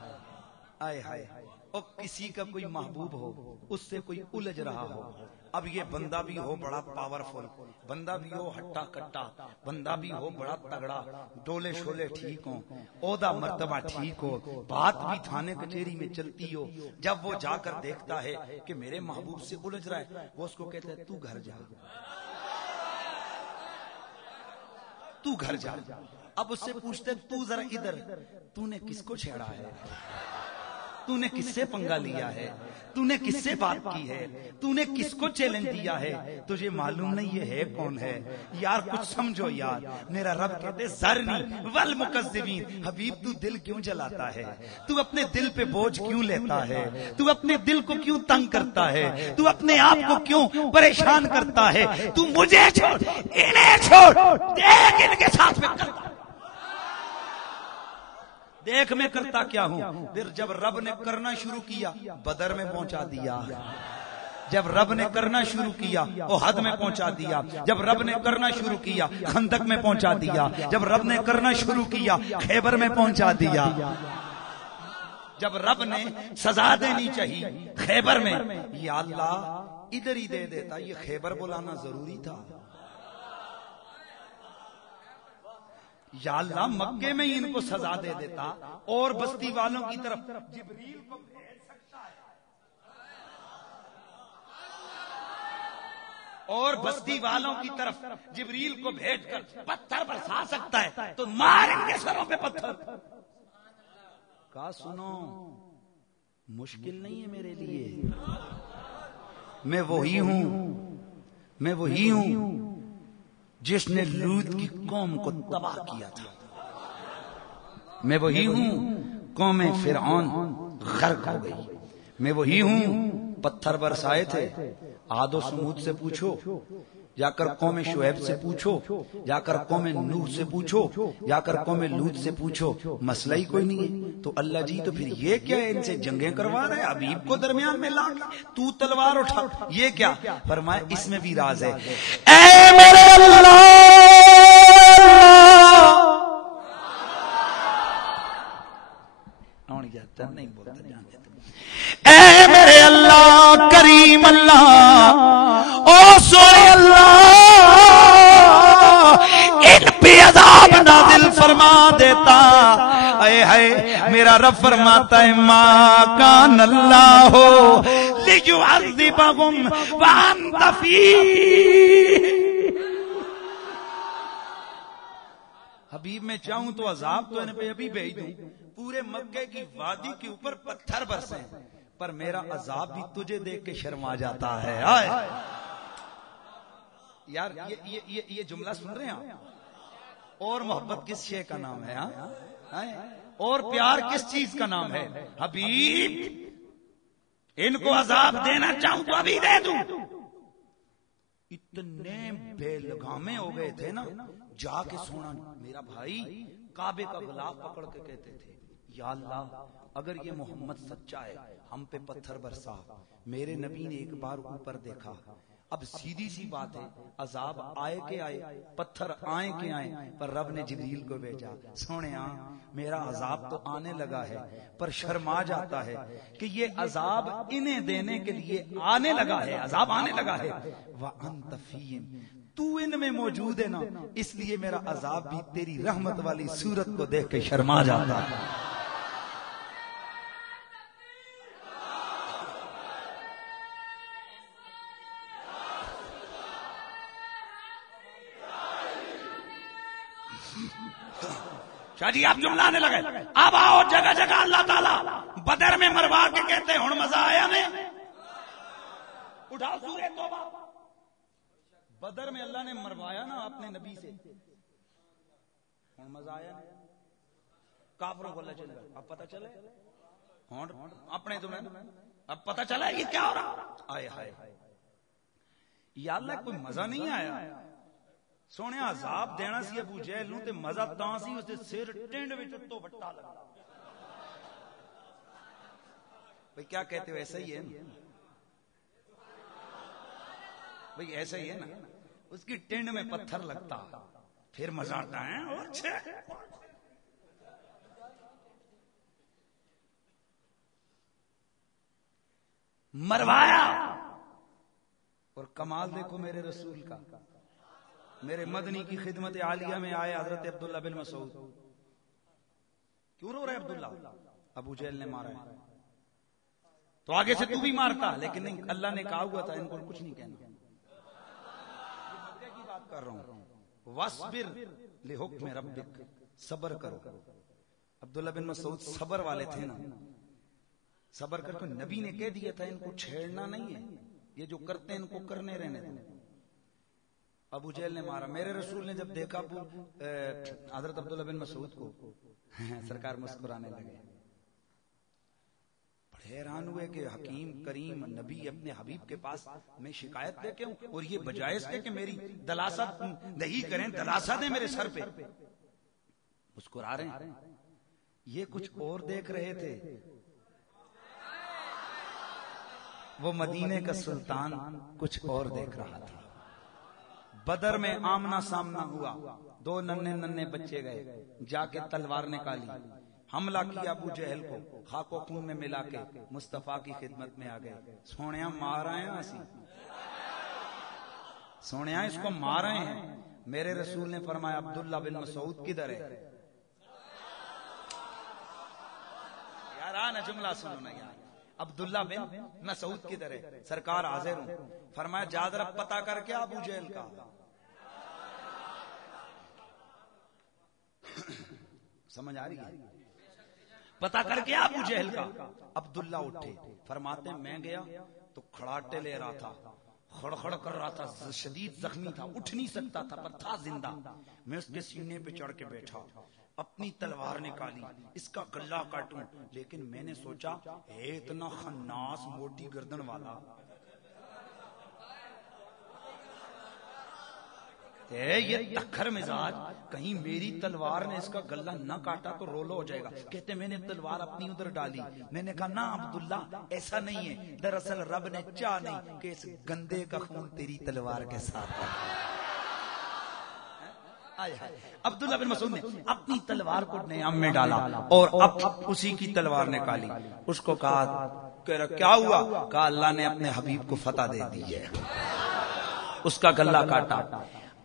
آئے ہائے. اور کسی کا کوئی محبوب ہو، اس سے کوئی الجھ رہا ہو، اب یہ بندہ بھی ہو بڑا پاورفل، بندہ بھی ہو ہٹا کٹا، بندہ بھی ہو بڑا تگڑا، ڈولے شولے ٹھیک ہوں، عہدہ مرتبہ ٹھیک ہو، بات بھی تھانے کچہری میں چلتی ہو، جب وہ جا کر دیکھتا ہے کہ میرے محبوب سے الجھ رہا ہے، وہ اس کو کہتا ہے تو گھر جا، تو گھر جا. اب اس سے پوچھتے تو ذرا ادھر، تو نے کس کو چھیڑا ہے؟ تو نے کس سے پنگا لیا ہے؟ تو نے کس سے بات کی ہے؟ تو نے کس کو چیلنج دیا ہے؟ تجھے معلوم نہیں یہ ہے کون ہے؟ یار کچھ سمجھو یار. میرا رب کہتے ذرنی والمکذبین. حبیب تو دل کیوں جلاتا ہے؟ تو اپنے دل پہ بوجھ کیوں لیتا ہے؟ تو اپنے دل کو کیوں تنگ کرتا ہے؟ تو اپنے آپ کو کیوں پریشان کرتا ہے؟ تو مجھے چھوڑ، انہیں چھوڑ، دیکھ ان کے ساتھ میں کرتا، دیکھ میں کرتا کیا ہوں. پھر جب رب نے کرنا شروع کیا بدر میں پہنچا دیا، جب رب نے کرنا شروع کیا احد میں پہنچا دیا، جب رب نے کرنا شروع کیا خندق میں پہنچا دیا، جب رب نے کرنا شروع کیا خیبر میں پہنچا دیا، جب رب نے سزا دینی چاہیے خیبر میں، یا اللہ ادھر ہی دے دیتا، یہ خیبر بلانا ضروری تھا. یا اللہ مکے میں ہی ان کو سزا دے دیتا اور بستی والوں کی طرف جبریل کو بھیج سکتا ہے، اور بستی والوں کی طرف جبریل کو بھیج کر پتھر برسا سکتا ہے، تو مار ان کے سروں پہ پتھر. کہا سنو مشکل نہیں ہے میرے لیے، میں وہی ہوں جس نے لوط کی قوم کو تباہ کیا تھا. میں وہی ہوں قوم فرعون غرق ہو گئی. میں وہی ہوں پتھر برسائے تھے. عاد و سمود سے پوچھو، جا کر قوم شعیب سے پوچھو، جا کر قوم نوح سے پوچھو، جا کر قوم لوط سے پوچھو، مسئلہ ہی کوئی نہیں ہے. تو اللہ جی تو پھر یہ کیا ہے؟ ان سے جنگیں کروا رہے، حبیب کو درمیان میں لا کے تو تلوار اٹھا، یہ کیا؟ فرمایا اس میں بھی راز ہے. اے میرے اللہ، نہیں بولتا جانتے، اے میرے اللہ کریم اللہ، او سونے اللہ، ان پہ عذاب نازل فرما دیتا. اے ہے میرا رب فرماتا ہے ما کان اللہ لیعذبہم وانت فیہم. حبیب میں چاہوں تو عذاب تو ان پہ ابھی بھیج دوں، پورے مکے کی وادی کے اوپر پتھر برسیں، پر میرا عذاب بھی تجھے دیکھ کے شرما جاتا ہے. یار یہ جملہ سن رہے ہیں؟ اور محبت کس شے کا نام ہے؟ اور پیار کس چیز کا نام ہے؟ حبیب ان کو عذاب دینا چاہوں تو ابھی دے دوں. اتنے بے لگامے ہو گئے تھے نا، جا کے سونا میرا بھائی کعبے کا غلاف پکڑ کے کہتے تھے یا اللہ اگر یہ محمد سچا ہے ہم پہ پتھر برسا. میرے نبی نے ایک بار اوپر دیکھا. اب سیدھی سی بات ہے، عذاب آئے کہ آئے، پتھر آئے کہ آئے، پر رب نے جبریل کو بھیجا. سونے میرا عذاب تو آنے لگا ہے، پر شرما جاتا ہے کہ یہ عذاب انہیں دینے کے لیے آنے لگا ہے، عذاب آنے لگا ہے. وَأَنْتَ فِيهِمْ، تو ان میں موجود ہے نا، اس لیے میرا عذاب بھی تیری رحمت والی صورت کو دیکھ کے شرما جاتا ہے. شاہ جی آپ جملہ آنے لگے. اب آؤ جگہ جگہ اللہ تعالیٰ بدر میں مروا کے کہتے ہیں ہن مزہ آیا نہیں. اٹھاؤ سورہ توبہ. بدر میں اللہ نے مروایا نا اپنے نبی سے, ہن مزہ آیا نہیں. کافروں کو اللہ چل گیا. اب پتہ چلے اپنے تمہیں اب پتہ چلا یہ کیا ہو رہا. آئے ہائے یا اللہ کوئی مزہ نہیں آیا. سونے عذاب دینا سی ابو جہل نوں تے مزہ تاں سی اس دے سر ٹنڈ وچ تو وٹا لگا. بھئی کیا کہتے ہو ایسا ہی ہے نا, بھئی ایسا ہی ہے نا. اس کی ٹنڈ میں پتھر لگتا پھر مزہ آتا ہے. اچھا مروایا. اور کمال دیکھو میرے رسول کا, میرے مدنی کی خدمت عالیہ میں آئے حضرت عبداللہ بن مسعود. کیوں رو رہے عبداللہ؟ ابو جہل نے مارا ہے. تو آگے سے تو بھی مارتا, لیکن نہیں, اللہ نے کہا ہوا تھا ان کو کچھ نہیں کہنا. کی بات کر رہا ہوں. وَاصْبِرْ لِحُکْمِ رَبِّکَ, صبر کرو. عبداللہ بن مسعود صبر والے تھے نا, صبر کر کے نبی نے کہہ دیا تھا ان کو چھیڑنا نہیں ہے, یہ جو کرتے ہیں ان کو کرنے رہنے دیں. ابو جہل نے مارا. میرے رسول نے جب دیکھا حضرت عبداللہ بن مسعود کو, سرکار مسکرانے لگے. بڑے حیران ہوئے کہ حکیم کریم نبی اپنے حبیب کے پاس میں شکایت لے کے ہوں, اور یہ بجائے اس کے کہ میری دلاست نہیں کریں, دلاست دیں میرے سر پہ. مسکرا رہے ہیں. یہ کچھ اور دیکھ رہے تھے. وہ مدینے کا سلطان کچھ اور دیکھ رہا تھا. بدر میں آمنا سامنا ہوا. 2 ننھے بچے گئے, جا کے تلوار نکالی, حملہ کیا ابو جہل کو, خاک و خون میں ملا کے مصطفیٰ کی خدمت میں آ گئے. سونیا مار آئے ہیں اسی, سونیا اس کو مار آئے ہیں. میرے رسول نے فرمایا عبداللہ بن مسعود کدھر ہے؟ یار آنا جملہ سنو نا یار. عبداللہ بن مسعود کدھر ہے؟ سرکار حاضر ہوں. فرمایا جا ذرا پتہ کر کے ابو جہل کا. سمجھ آ رہی ہے؟ پتہ کر کے ابو جہل کا. عبداللہ اٹھے, فرماتے ہیں میں گیا تو کھڑاٹے لے رہا تھا, خڑخڑ کر رہا تھا, شدید زخمی تھا, اٹھ نہیں سکتا تھا پر تھا زندہ. میں اس کے سینے پہ چڑھ کے بیٹھا, اپنی تلوار نکالی, اس کا گلا کاٹوں, لیکن میں نے سوچا اتنا خناس موٹی گردن والا یہ تکھر مزاج, کہیں میری تلوار نے اس کا گلا نہ کاٹا تو رولو ہو جائے گا. کہتے میں نے تلوار اپنی ادھر ڈالی. میں نے کہا نا عبداللہ ایسا نہیں ہے, دراصل رب نے چاہ نہیں کہ اس گندے کا خون تیری تلوار کے ساتھ عبداللہ بن مسعود نے اپنی تلوار کو نیام میں ڈالا اور اب اسی کی تلوار نکالی. اس کو کہا کیا ہوا؟ کہا اللہ نے اپنے حبیب کو فتح دے دی ہے. اس کا گلا کاٹا.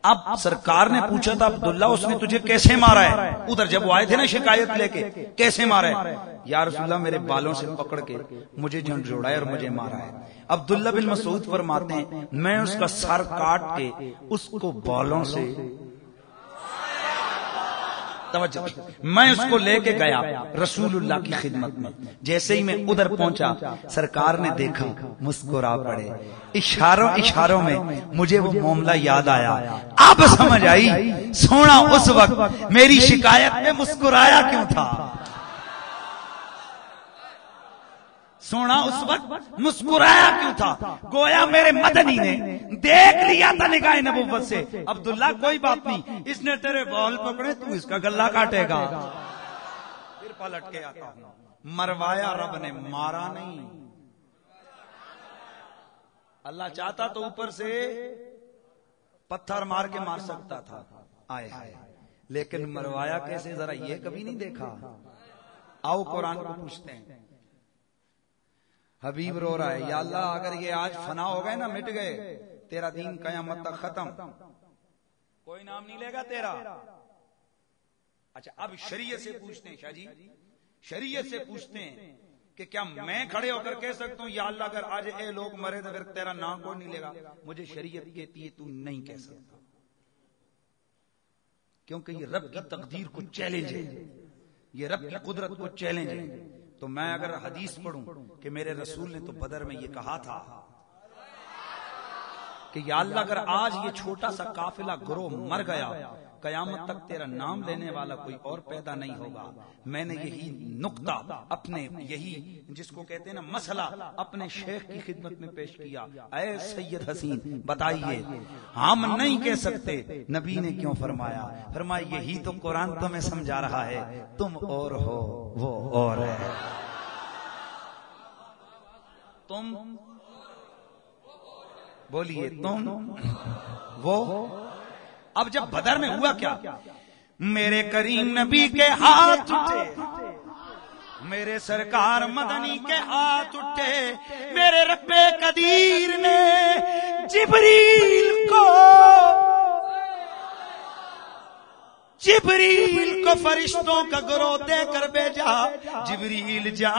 اب سرکار نے پوچھا تھا عبداللہ اس نے تجھے کیسے مارا ہے؟ ادھر جب وہ آئے تھے نا شکایت لے کے, کیسے مارا ہے؟ یا رسول اللہ میرے بالوں سے پکڑ کے مجھے جھنجھوڑا ہے اور مجھے مارا ہے. عبداللہ بن مسعود فرماتے ہیں میں اس کا سر کاٹ کے اس کو بالوں سے, توجہ, میں اس کو لے کے گیا رسول اللہ کی خدمت میں. جیسے ہی میں ادھر پہنچا سرکار نے دیکھا, مسکرا پڑے. اشاروں میں مجھے وہ معاملہ یاد آیا. اب سمجھ آئی سونا اس وقت میری شکایت میں مسکرایا کیوں تھا. سونا اس وقت مسکرایا کیوں تھا. گویا میرے مدنی نے دیکھ لیا تھا نگاہ نبوت سے, عبداللہ کوئی بات نہیں, اس نے تیرے بال پکڑے تو اس کا گلا کاٹے گا. پھر پلٹ کے آتا ہوں. مروایا رب نے, مارا نہیں. اللہ چاہتا تو اوپر سے پتھر مار کے مار سکتا تھا. آئے ہائے, لیکن مروایا کیسے, ذرا یہ کبھی نہیں دیکھا. آؤ قرآن کو پوچھتے ہیں. حبیب رو رہا ہے, یا اللہ اگر یہ آج فنا ہو گئے نا, مٹ گئے, تیرا دین قیامت تک ختم, کوئی نام نہیں لے گا تیرا. اچھا اب شریعت سے پوچھتے ہیں, شاہ جی شریعت سے پوچھتے ہیں کہ کیا میں کھڑے ہو کر کہہ سکتا ہوں یا اللہ اگر آج اے لوگ مرے تو پھر تیرا نام کوئی نہیں لے گا؟ مجھے شریعت کہتی ہے تو نہیں کہہ سکتا. کیونکہ یہ رب کی تقدیر کو چیلنج ہے، یہ رب کی قدرت کو چیلنج ہے. تو میں اگر حدیث پڑھوں کہ میرے رسول نے تو بدر میں یہ کہا تھا کہ یا اللہ اگر آج یہ چھوٹا سا قافلہ گروہ مر گیا، قیامت تک تیرا نام لینے والا کوئی اور پیدا نہیں ہوگا. میں نے یہی نقطہ اپنے، یہی جس کو کہتے ہیں نا مسئلہ، اپنے شیخ کی خدمت میں پیش کیا. اے سید حسین بتائیے، ہم نہیں کہہ سکتے. نبی نے کیوں فرمایا؟ فرمایا یہی تو قرآن تمہیں سمجھا رہا ہے، تم اور ہو وہ اور ہے. تم بولیے، تم وہ. اب جب بدر میں ہوا کیا؟ میرے کریم نبی کے ہاتھ اٹھے، میرے سرکار مدنی کے ہاتھ اٹھے. میرے رب قدیر نے جبریل کو فرشتوں کا گروہ دے کر بھیجا. جبریل جا،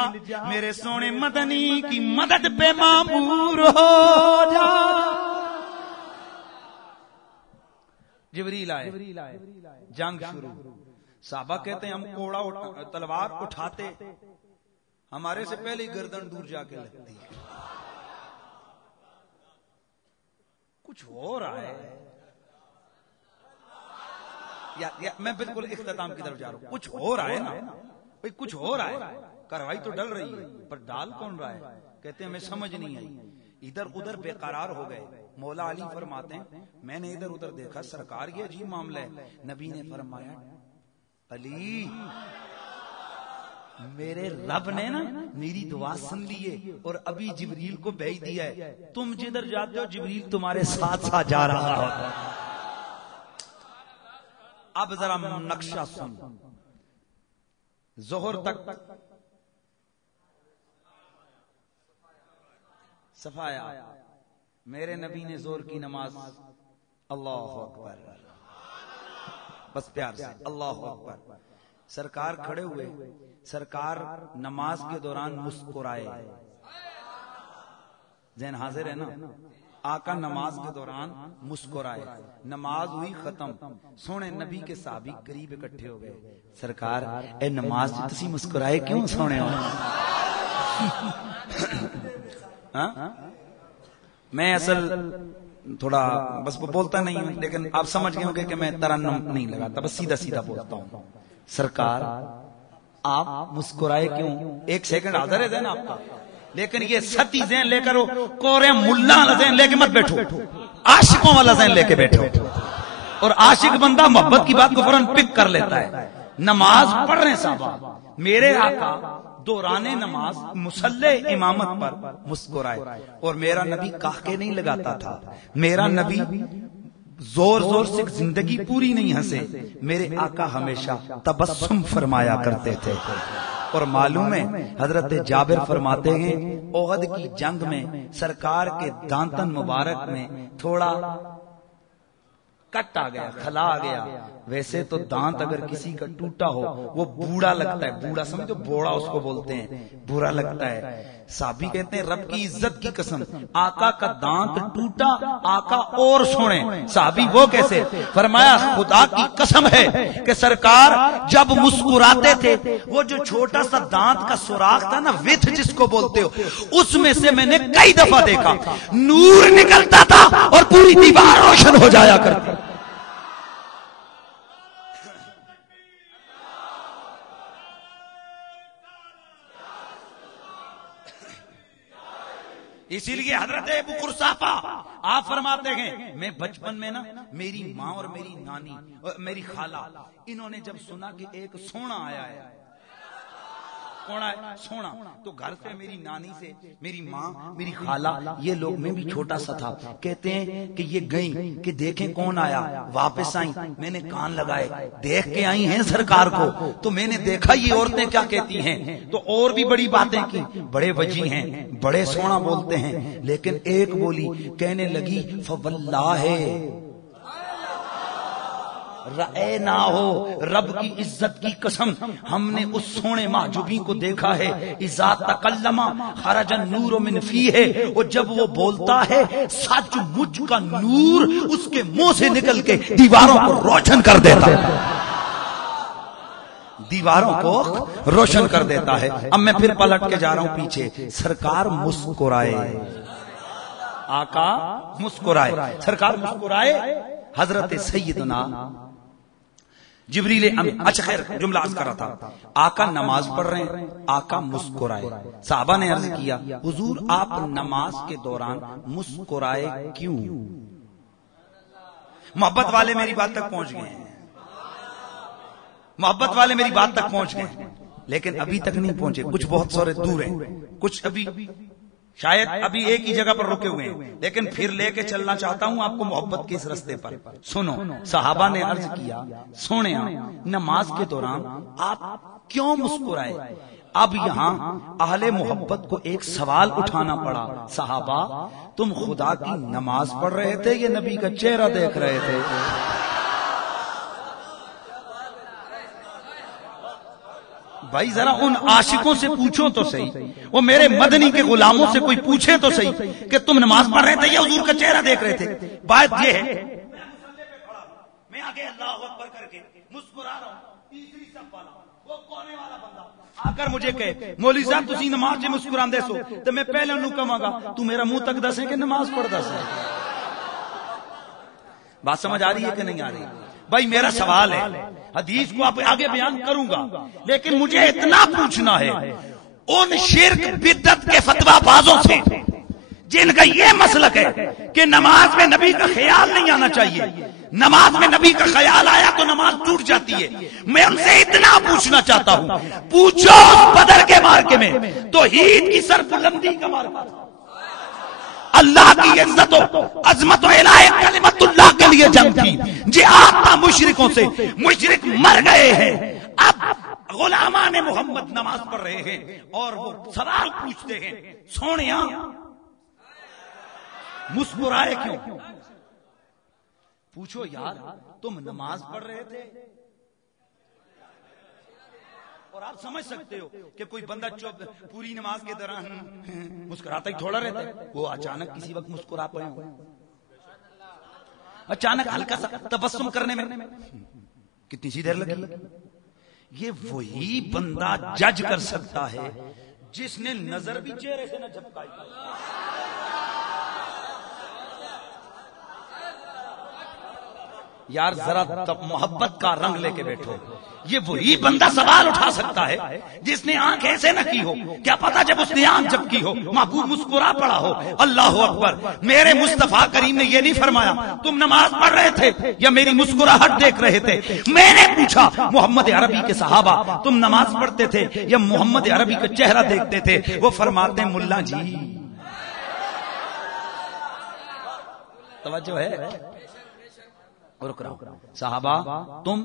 میرے سونے مدنی کی مدد پہ مامور ہو جا. جبریل آئے، جنگ شروع. صحابہ کہتے ہیں ہم کوڑا تلوار اٹھاتے، ہمارے سے پہلے ہی گردن دور جا کے لگتی. کچھ ہو رہا ہے یا میں بالکل اختتام کی طرف جا رہا ہوں. کچھ ہو رہا ہے نا بھائی، کچھ ہو رہا ہے. کاروائی تو ڈل رہی ہے پر ڈال کون رہا ہے؟ کہتے ہیں ہمیں سمجھ نہیں آئی. ادھر ادھر بے قرار ہو گئے. مولا علی فرماتے ہیں میں نے ادھر ادھر دیکھا، سرکار یہ عجیب معاملہ ہے. نبی نے فرمایا علی، میرے رب نے نا میری دعا سن لی ہے اور ابھی جبریل کو بھیج دیا ہے. تم جدھر جاتے ہو جبریل تمہارے ساتھ ساتھ جا رہا ہوتا ہے. اب ذرا نقشہ سن. ظہر تک صفایا، میرے نبی نے زور کی نماز، اللہ اکبر، بس پیار سے اللہ اکبر. سرکار کھڑے ہوئے، سرکار نماز کے دوران مسکرائے. ذہن حاضر ہے نا؟ آقا نماز کے دوران مسکرائے. نماز ہوئی ختم. سونے نبی کے صحابی قریب اکٹھے ہو گئے. سرکار اے نماز تسی مسکرائے کیوں سونے ہو؟ میں اصل تھوڑا بس بولتا نہیں ہوں، لیکن آپ سمجھ گئے ہوں گے کہ میں ترنم نہیں لگاتا، بس سیدھا سیدھا بولتا ہوں. سرکار آپ مسکرائے کیوں؟ ایک سیکنڈ حاضر ہے ذہن آپ کا، لیکن یہ ستی ذہن لے کر کورے ملا والا ذہن لے کے مت بیٹھو، عاشقوں والا ذہن لے کے بیٹھو. اور عاشق بندہ محبت کی بات کو فوراً پک کر لیتا ہے. نماز پڑھ رہے صاحب، میرے آقا دوران نماز مصلی امامت پر مسکرائے. اور میرا نبی کاہکے نہیں لگاتا تھا، میرا نبی زور زور سے زندگی پوری نہیں ہنسے. میرے آقا ہمیشہ تبسم فرمایا کرتے تھے. اور معلوم ہے حضرت جابر فرماتے ہیں احد کی جنگ میں سرکار کے دانتن مبارک میں تھوڑا کٹ آ گیا، کھلا آ گیا. ویسے تو دانت اگر کسی کا ٹوٹا ہو وہ بوڑھا لگتا ہے، بوڑھا سمجھو بوڑھا اس کو بولتے ہیں، برا لگتا ہے. صحابی کہتے ہیں رب کی عزت کی قسم آقا کا دانت ٹوٹا، آقا اور سونے. صحابی وہ کیسے؟ فرمایا خدا کی قسم ہے کہ سرکار جب مسکراتے تھے وہ جو چھوٹا سا دانت کا سوراخ تھا نا، وتھ جس کو بولتے ہو، اس میں سے میں نے کئی دفعہ دیکھا نور نکلتا تھا اور پوری دیوار روشن ہو جایا کرتی. اسی لیے حضرت ابو قرصافہ آپ فرماتے ہیں میں بچپن میں نا میری ماں اور میری نانی اور میری خالہ، انہوں نے جب سنا کہ ایک سونا آیا ہے، سونا، تو گھر سے میری نانی سے میری ماں میری خالہ یہ لوگ، میں بھی چھوٹا سا تھا، کہتے ہیں کہ یہ گئیں کہ دیکھیں کون آیا. واپس آئیں، میں نے کان لگائے، دیکھ کے آئی ہیں سرکار کو. تو میں نے دیکھا یہ عورتیں کیا کہتی ہیں، تو اور بھی بڑی باتیں کی، بڑے وجی ہیں، بڑے سونا بولتے ہیں. لیکن ایک بولی، کہنے لگی فواللہ ہے رأینا ہو، رب کی عزت کی قسم ہم نے اس سونے محجوبی کو دیکھا ہے، اذا تکلم خرج النور من فیہ، اور جب وہ بولتا ہے سچ مجھ کا نور اس کے منہ سے نکل کے دیواروں کو روشن کر دیتا ہے، دیواروں کو روشن کر دیتا ہے۔ اب میں پھر پلٹ کے جا رہا ہوں پیچھے، سرکار مسکرائے، آقا مسکرائے، سرکار مسکرائے، حضرت سیدنا جبریل امین، اچھا خیر جملہ عرض کر رہا تھا، آقا نماز پڑھ رہے ہیں، آقا مسکرائے۔ صحابہ نے عرض کیا حضور آپ نماز کے دوران مسکرائے کیوں؟ محبت والے میری بات تک پہنچ گئے ہیں، محبت والے میری بات تک پہنچ گئے، لیکن ابھی تک نہیں پہنچے، کچھ بہت سارے دور ہیں، کچھ ابھی شاید ابھی ایک ہی جگہ پر رکے ہوئے ہیں، لیکن پھر لے کے چلنا چاہتا ہوں آپ کو محبت کے اس رستے پر۔ سنو، صحابہ نے عرض کیا سونے نماز کے دوران آپ کیوں مسکرائے؟ اب یہاں اہل محبت کو ایک سوال اٹھانا پڑا، صحابہ تم خدا کی نماز پڑھ رہے تھے یا نبی کا چہرہ دیکھ رہے تھے؟ بھائی ذرا ان عاشقوں سے پوچھو تو صحیح، وہ میرے مدنی کے غلاموں سے کوئی پوچھے تو صحیح کہ تم نماز پڑھ رہے تھے یا حضور کا چہرہ دیکھ رہے تھے؟ بات یہ ہے میں آگے اللہ اکبر کر کے مسکرا رہا ہوں، تیسری صف والا وہ کونے والا بندہ آ کر مجھے کہے مولوی صاحب تسی نماز جے مسکراندے سو تے میں پہلے انہوں کہاں گا تو میرا منہ تک دسے کہ نماز پڑھدا سی۔ بات سمجھ آ رہی ہے کہ نہیں آ رہی؟ بھائی میرا سوال ہے، حدیث کو آپ آگے بیان کروں گا، لیکن مجھے اتنا پوچھنا ہے ان شرک بدعت کے فتویٰ بازوں سے جن کا یہ مسلک ہے کہ نماز میں نبی کا خیال نہیں آنا چاہیے، نماز میں نبی کا خیال آیا تو نماز ٹوٹ جاتی ہے، میں ان سے اتنا پوچھنا چاہتا ہوں، پوچھو بدر کے مارکے میں توحید کی سربلندی کا مارکہ، اللہ کی عزت و عظمت و الہ کلمت اللہ کے لیے جنگ تھی، جہاد تھا مشرکوں سے، مشرک مر گئے ہیں، اب غلامان محمد نماز پڑھ رہے ہیں اور وہ سوال پوچھتے ہیں سونیا مسکرائے کیوں؟ پوچھو یار تم نماز پڑھ رہے تھے؟ اور آپ سمجھ سکتے ہو کہ کوئی بندہ پوری نماز کے دوران مسکراتا ہی تھوڑا رہتا ہے، وہ اچانک کسی وقت مسکرا پڑے ہو، اچانک ہلکا سا تبسم کرنے میں کتنی سی دیر لگی؟ یہ وہی بندہ جج کر سکتا ہے جس نے نظر بھی چہرے سے نہ جھپکائی۔ یار ذرا محبت کا رنگ لے کے بیٹھو، یہ وہی بندہ سوال اٹھا سکتا ہے جس نے آنکھ ایسے نہ کی ہو، کیا پتا جب اس نے آنکھ جب کی ہو محبوب مسکرا پڑا ہو۔ اللہ اکبر، میرے مصطفیٰ کریم نے یہ نہیں فرمایا تم نماز پڑھ رہے تھے یا میری مسکراہٹ دیکھ رہے تھے، میں نے پوچھا محمد عربی کے صحابہ تم نماز پڑھتے تھے یا محمد عربی کا چہرہ دیکھتے تھے؟ وہ فرماتے ہیں ملا جی توجہ ہے، رک رہا ہوں، صحابہ تم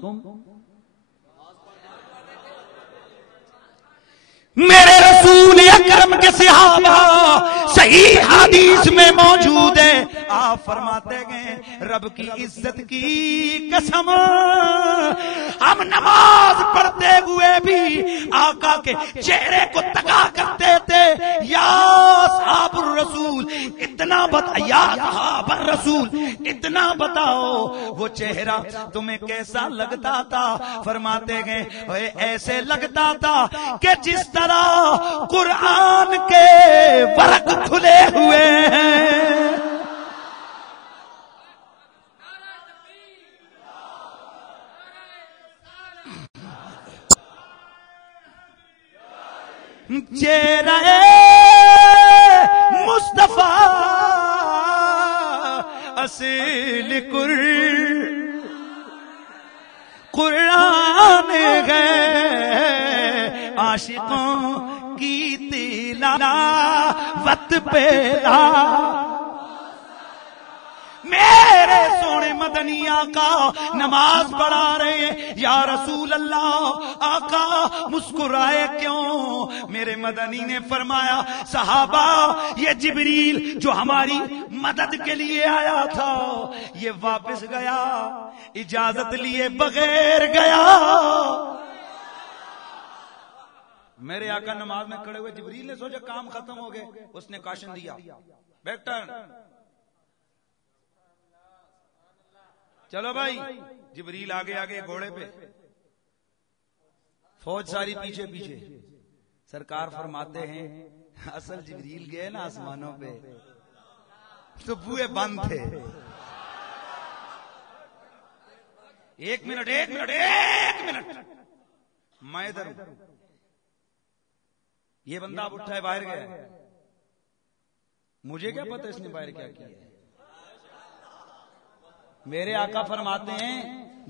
میرے رسول اکرم کے صحابہ صحیح حدیث میں موجود ہے، آپ فرماتے گئے رب کی عزت کی قسم ہم نماز پڑھتے ہوئے بھی آقا کے چہرے کو تکا کرتے تھے، یا صحاب الرسول اتنا یا صحاب الرسول اتنا بتاؤ وہ چہرہ تمہیں کیسا لگتا تھا؟ فرماتے گئے ایسے لگتا تھا کہ جس طرح قرآن کے ورق کھلے ہوئے ہیں۔ چہرہ مصطفیٰ اصل قرآن ہے، عاشقوں کی تلاوت پہ میرے سونے مدنی آقا نماز پڑھا رہے ہیں. یا رسول اللہ آقا مسکرائے کیوں؟ میرے مدنی نے فرمایا صحابہ یہ جبریل جو ہماری مدد کے لیے آیا تھا یہ واپس گیا اجازت لیے بغیر گیا. میرے آقا نماز میں کھڑے ہوئے, جبریل نے سوچا کام ختم ہو گئے, اس نے کاشن دیا بیک ٹرن, چلو بھائی. جبریل آگے آگے گھوڑے پہ, فوج ساری پیچھے پیچھے. سرکار فرماتے ہیں اصل جبریل گئے نا آسمانوں پہ تو بوئے بند تھے. ایک منٹ میں ادھر ہوں, یہ بندہ اب اٹھا ہے باہر گیا ہے, مجھے کیا پتا اس نے باہر کیا کیا ہے. میرے آقا فرماتے ہیں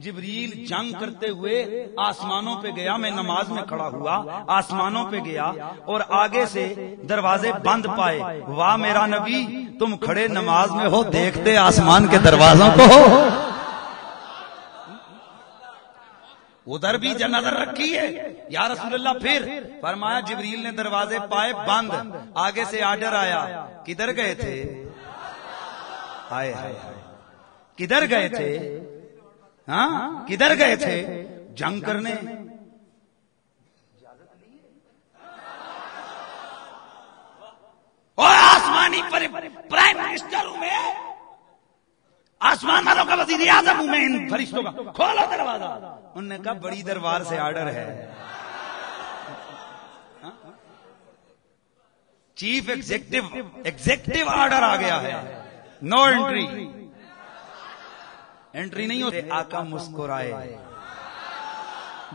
جبریل جنگ کرتے ہوئے آسمانوں پہ گیا, میں نماز میں کھڑا ہوا آسمانوں پہ گیا اور آگے سے دروازے بند پائے. واہ میرا نبی تم کھڑے نماز میں ہو دیکھتے آسمان کے دروازوں کو ہو. ادھر بھی نظر رکھی ہے یا رسول اللہ. پھر فرمایا جبریل نے دروازے پائے بند, آگے سے آرڈر آیا کدھر گئے تھے, ہائے ہائے کدھر گئے تھے, ہاں کدھر گئے تھے جنگ کرنے. اور آسمانی پرائم منسٹر ہوں میں, آسمان والوں کا وزیر اعظم ہوں میں, ان فرشتوں کا کھولو دروازہ. انہوں نے کہا بڑی دربار سے آرڈر ہے, چیف ایگزیکٹو آرڈر آ گیا ہے, نو انٹری نہیں ہوتی. آقا مسکرائے.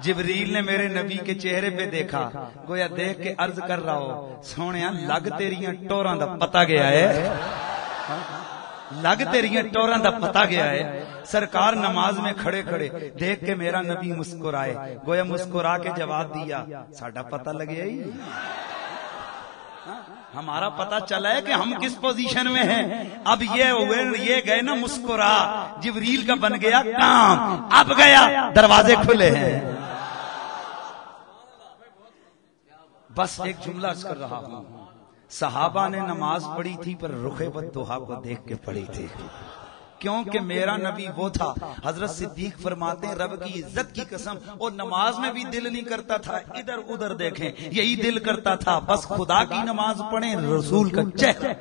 جبریل نے میرے نبی کے چہرے پہ دیکھا, گویا دیکھ کے عرض کر رہا ہو سونیا لگ تیریاں ٹوراں دا پتہ گیا ہے, لگ تیریاں ٹوراں دا پتہ گیا ہے. سرکار نماز میں کھڑے کھڑے دیکھ کے میرا نبی مسکرائے, گویا مسکرا کے جواب دیا ساڈا پتہ لگیا ہی, ہمارا پتہ چلا ہے کہ ہم کس پوزیشن میں ہیں. اب یہ گئے نا مسکرا, جبریل کا بن گیا کام, اب گیا دروازے کھلے ہیں. بس ایک جملہ عرض کر رہا ہوں, صحابہ نے نماز پڑھی تھی پر رخ والضحیٰ کو دیکھ کے پڑھی تھی, کیونکہ میرا نبی وہ تھا. حضرت صدیق فرماتے ہیں رب کی عزت کی قسم اور نماز میں بھی دل نہیں کرتا تھا ادھر ادھر دیکھیں, یہی دل کرتا تھا بس خدا کی نماز پڑھیں, رسول کا چہرہ.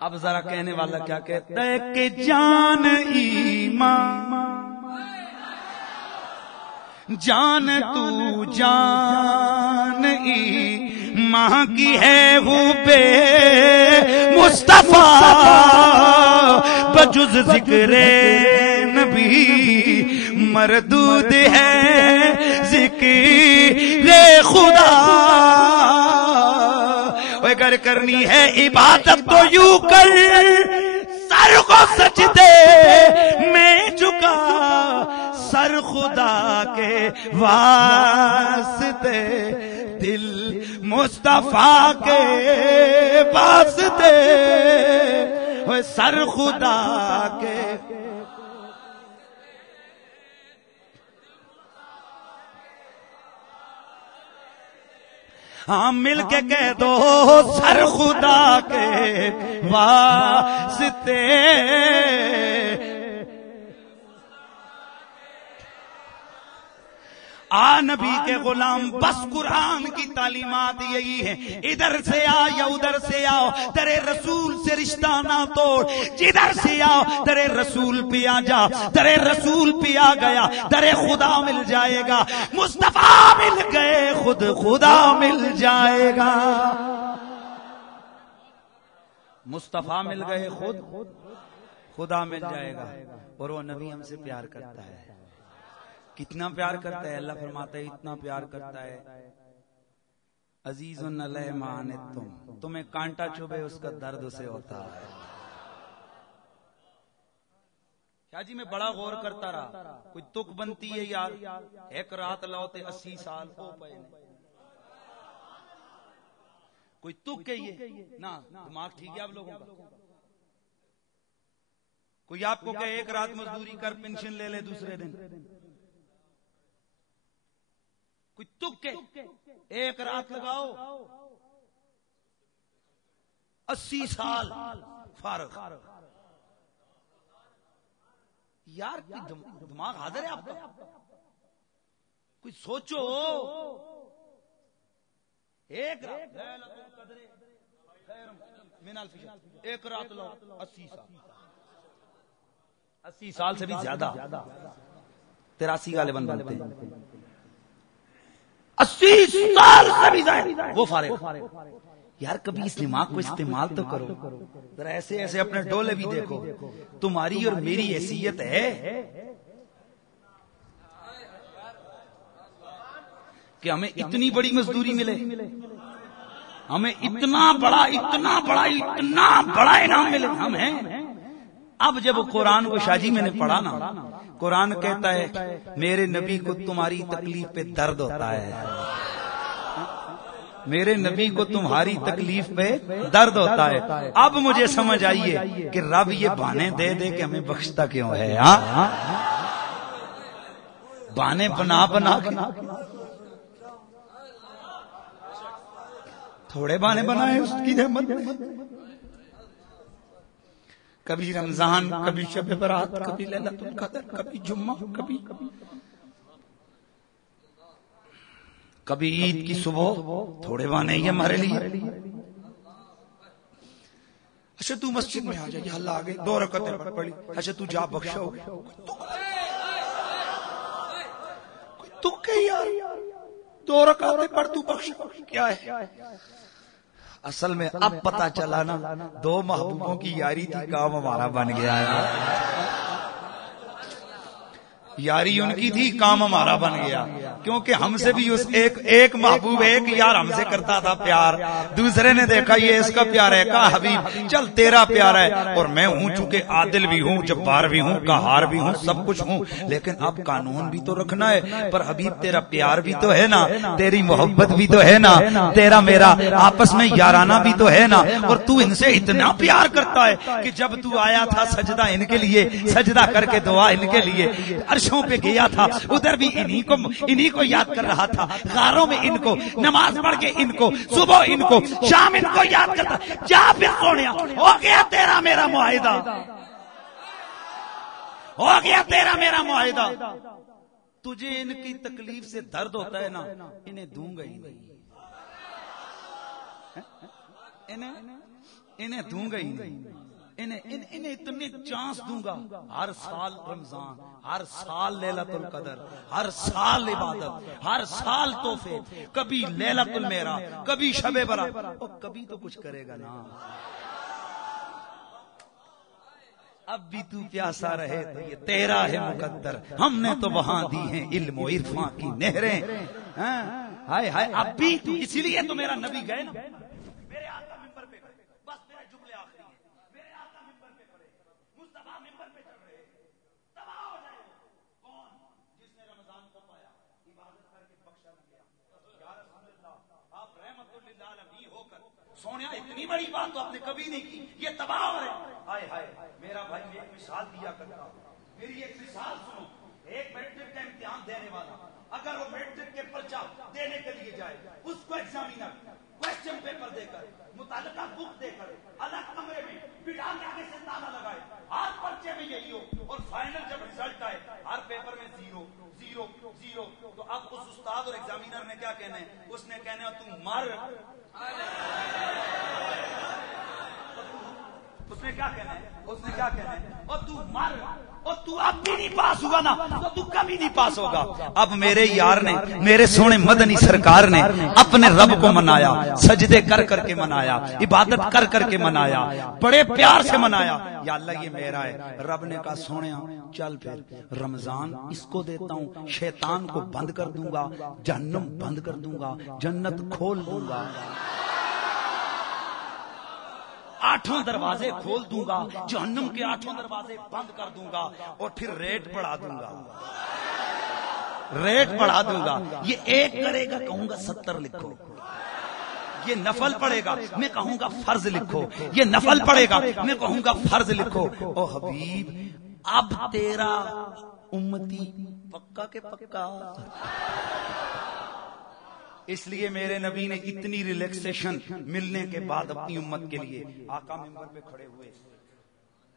اب ذرا کہنے والا کیا کہتا ہے کہ جان ایمان جان تو جان ایمان کی ہے وہ بے مصطفیٰ بجز ذکر نبی مردود ہے ذکر خدا. اگر کرنی ہے عبادت تو یوں کر سر کو سجدے میں جھکا, سر خدا کے واسطے دل مصطفیٰ کے واسطے, سر خدا کے. ہاں مل کے کہہ دو سر خدا کے واسطے. نبی کے غلام بس قرآن کی تعلیمات یہی ہیں, ادھر سے آ یا ادھر سے آؤ تیرے رسول سے رشتہ نہ توڑ, جدھر سے آؤ تیرے رسول پہ آ جا, تیرے رسول پہ آ گیا تیرے خدا مل جائے گا, مصطفیٰ مل گئے خود خدا مل جائے گا, مصطفیٰ مل گئے خود خدا مل جائے گا. اور وہ نبی ہم سے پیار کرتا ہے, کتنا پیار کرتا ہے. اللہ فرماتا ہے اتنا پیار کرتا ہے عزیز علیہ ما عنتم, تمہیں کانٹا چبھے اس کا درد اسے ہوتا ہے. کیا جی میں بڑا غور کرتا رہا, کوئی تک بنتی ہے یار, ایک رات لاؤتے 80 سال ہو پے, کوئی تک ہے یہ نا, دماغ ٹھیک ہے آپ لوگوں کا, کوئی آپ کو کہے ایک رات مزدوری کر پینشن لے لے دوسرے دن، کوئی تک کے ایک رات لگاؤ 80 سال فارغ. یار دماغ حاضر ہے آپ کا؟ کوئی سوچو. ایک رات ایک رات لو 80 سال، 80 سال سے بھی زیادہ، 83 غالباً بنتے ہیں. 80 سال سے بھی زیادہ وہ فارغ. یار کبھی اس دماغ کو استعمال تو کرو ذرا. ایسے ایسے اپنے ڈولے بھی دیکھو. تمہاری اور میری حیثیت ہے کہ ہمیں اتنی بڑی مزدوری ملے، ہمیں اتنا بڑا انعام ملے. ہم ہیں. اب جب قرآن کو شاجی میں نے پڑھا نا، قرآن کہتا ہے میرے نبی کو تمہاری تکلیف پہ درد ہوتا ہے، میرے نبی کو تمہاری تکلیف پہ درد ہوتا ہے. اب مجھے سمجھ آئیے کہ رب یہ بہانے دے دے کہ ہمیں بخشتا کیوں ہے. بہانے بنا کے تھوڑے بہانے بنائے اس کی رحمت میں. کبھی رمضان، کبھی شب برات، کبھی لیلۃ القدر، کبھی جمعہ، کبھی عید کی صبح. تھوڑے بہانے ہی ہمارے لیے. اچھا تو مسجد میں آ جا، یا اللہ آگے 2 رکعتیں پڑھی. اچھا تو جا بخشو. تو کہ یار 2 رکعتیں پڑھ تو بخش کیا ہے؟ اصل میں اب پتا چلا نا 2 محبوبوں کی یاری تھی، کام ہمارا بن گیا ہے. یاری ان کی تھی، کام ہمارا بن گیا. کیونکہ ہم سے بھی اس ایک محبوب ایک یار ہم سے کرتا تھا پیار. دوسرے نے دیکھا یہ اس کا پیار ہے، کہا حبیب چل تیرا پیار ہے. اور میں ہوں چونکہ عادل بھی ہوں، جبار بھی ہوں، قہار بھی ہوں، سب کچھ ہوں، لیکن اب قانون بھی تو رکھنا ہے. پر حبیب تیرا پیار بھی تو ہے نا، تیری محبت بھی تو ہے نا، تیرا میرا آپس میں یارانہ بھی تو ہے نا. اور تو ان سے اتنا پیار کرتا ہے کہ جب تو آیا تھا سجدہ ان کے لیے، سجدہ کر کے دعا ان کے لیے، عرشوں پہ گیا تھا ادھر بھی انہی کو یاد کر رہا تھا. غاروں میں ان کو، نماز پڑھ کے ان کو، صبح ان کو، شام ان کو یاد کرتا. جا پھر سونیا، ہو گیا تیرا میرا معاہدہ، ہو گیا تیرا میرا معاہدہ. تجھے ان کی تکلیف سے درد ہوتا ہے نا، انہیں دوں گا ہی نہیں، انہیں دوں گا ہی نہیں. انہیں اتنے چانس دوں گا. ہر سال رمضان، ہر سال لیلۃ القدر، ہر سال عبادت، ہر سال تحفے. کبھی لیلۃ المعراج، کبھی شب برات، اور کبھی تو کچھ کرے گا نا. اب بھی تو پیاسا رہے تو یہ تیرا ہے مقدر. ہم نے تو وہاں دی ہیں علم و عرفان کی نہریں. ہائے ہائے اب بھی تو، اسی لیے تو میرا نبی گئے نا، سونیا اتنی بڑی بات تو آپ نے کبھی نہیں کی، یہ تباہ ہو رہے. ہائے ہائے میرا بھائی ایک مثال دیا کرتا، میری ایک مثال سنو. ایک میٹرک کا امتحان دینے والا اگر وہ میٹرک کے پرچہ دینے کے لیے جائے، اس کو ایگزامینر کوشچن پیپر دے کر، متعلقہ بک دے کر، الگ کمرے میں بٹھا کے آگے سے تالا لگائے، ہر پرچے میں یہی ہو، اور فائنل جب ریزلٹ آئے ہر پیپر میں 0 0 0، تو اب اس استاد اور ایگزامینر نے کیا کہنا ہے؟ اس نے کہنا ہے تم مر. اس نے کیا کہنا ہے؟ اس نے کیا کہنا ہے؟ اور تو مر، اور تو اب بھی نہیں پاس ہوا نا تو تو کبھی نہیں پاس ہوگا. اب میرے یار نے، میرے سونے مدنی سرکار نے اپنے رب کو منایا، سجدے کر کر کے منایا، عبادت کر کر کے منایا، بڑے پیار سے منایا. یا اللہ یہ میرا ہے. رب نے کہا سونے چل پھر رمضان اس کو دیتا ہوں، شیطان کو بند کر دوں گا، جہنم بند کر دوں گا، جنت کھول دوں گا، 8 دروازے کھول دوں گا، جہنم کے 8 دروازے بند کر دوں گا، اور پھر ریٹ بڑھا دوں گا، ریٹ بڑھا دوں گا. یہ ایک کرے گا کہوں گا 70 لکھو. یہ نفل پڑے گا، میں کہوں گا فرض لکھو، یہ نفل پڑے گا، میں کہوں گا فرض لکھو۔ او حبیب اب تیرا امتی پکا کے پکا۔ اس لیے میرے نبی نے اتنی ریلیکسیشن ملنے کے بعد اپنی امت کے لیے آقا منبر پہ کھڑے ہوئے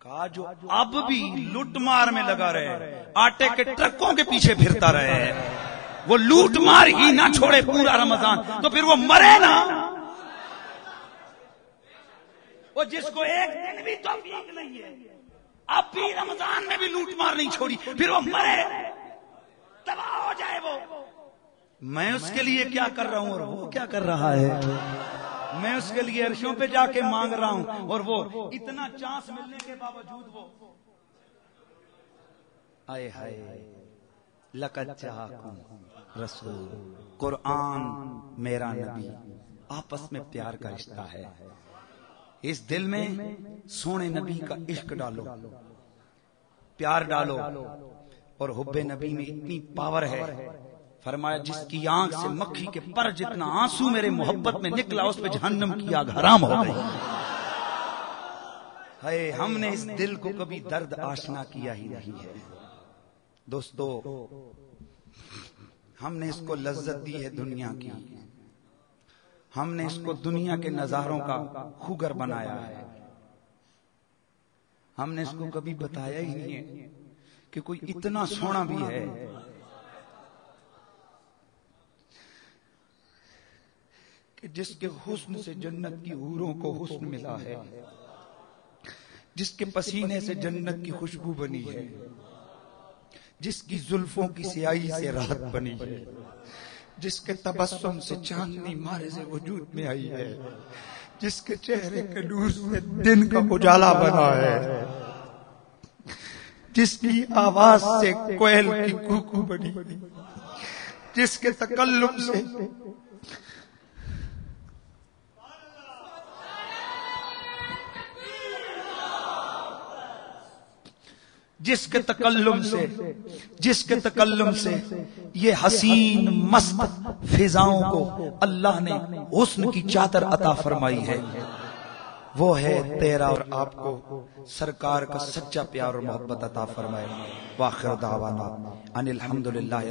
کہا جو اب بھی لوٹ مار میں لگا رہے، آٹے کے ٹرکوں کے پیچھے پھرتا رہے، وہ لوٹ مار ہی نہ چھوڑے پورا رمضان تو پھر وہ مرے نا۔ وہ جس کو ایک دن بھی توفیق نہیں ہے اب بھی رمضان میں بھی لوٹ مار نہیں چھوڑی، پھر وہ مرے تباہ ہو جائے۔ وہ میں اس کے لیے کیا کر رہا ہوں اور وہ کیا کر رہا ہے؟ میں اس کے لیے عرشوں پہ جا کے مانگ رہا ہوں اور وہ اتنا چانس ملنے کے باوجود وہ آئے ہائے لقد جاءکم رسول، قرآن میرا نبی، آپس میں پیار کا رشتہ ہے۔ اس دل میں سونے نبی کا عشق ڈالو، پیار ڈالو، اور حب نبی میں اتنی پاور ہے، فرمایا جس کی آنکھ سے مکھی کے پر جتنا آنسو میرے محبت میں نکلا اس پہ جہنم کی آگ حرام ہو گئی۔ ہے ہم نے اس دل کو کبھی درد آشنا کیا ہی نہیں ہے دوستو، ہم نے اس کو لذت دی ہے دنیا کی، ہم نے اس کو دنیا کے نظاروں کا خوگر بنایا ہے، ہم نے اس کو کبھی بتایا ہی نہیں ہے کہ کوئی اتنا سونا بھی ہے کہ جس کے حسن سے جنت کی حوروں کو حسن ملا ہے، جس کے پسینے سے جنت کی خوشبو بنی ہے، جس کی زلفوں کی سیاہی سے راحت بنی ہے، جس کے تبسم سے چاندنی مارے سے وجود میں آئی ہے، جس کے چہرے کے نور سے دن کا اجالا بنا ہے، جس کی آواز سے کوئل کی کوکو بنی، جس کے تکلم سے جس کے تکلم سے یہ حسین مست فضاؤں کو اللہ نے حسن کی چادر عطا فرمائی ہے، وہ ہے تیرا اور آپ کو سرکار کا سچا پیار اور محبت عطا فرمائے۔ وآخر دعوانا ان الحمدللہ۔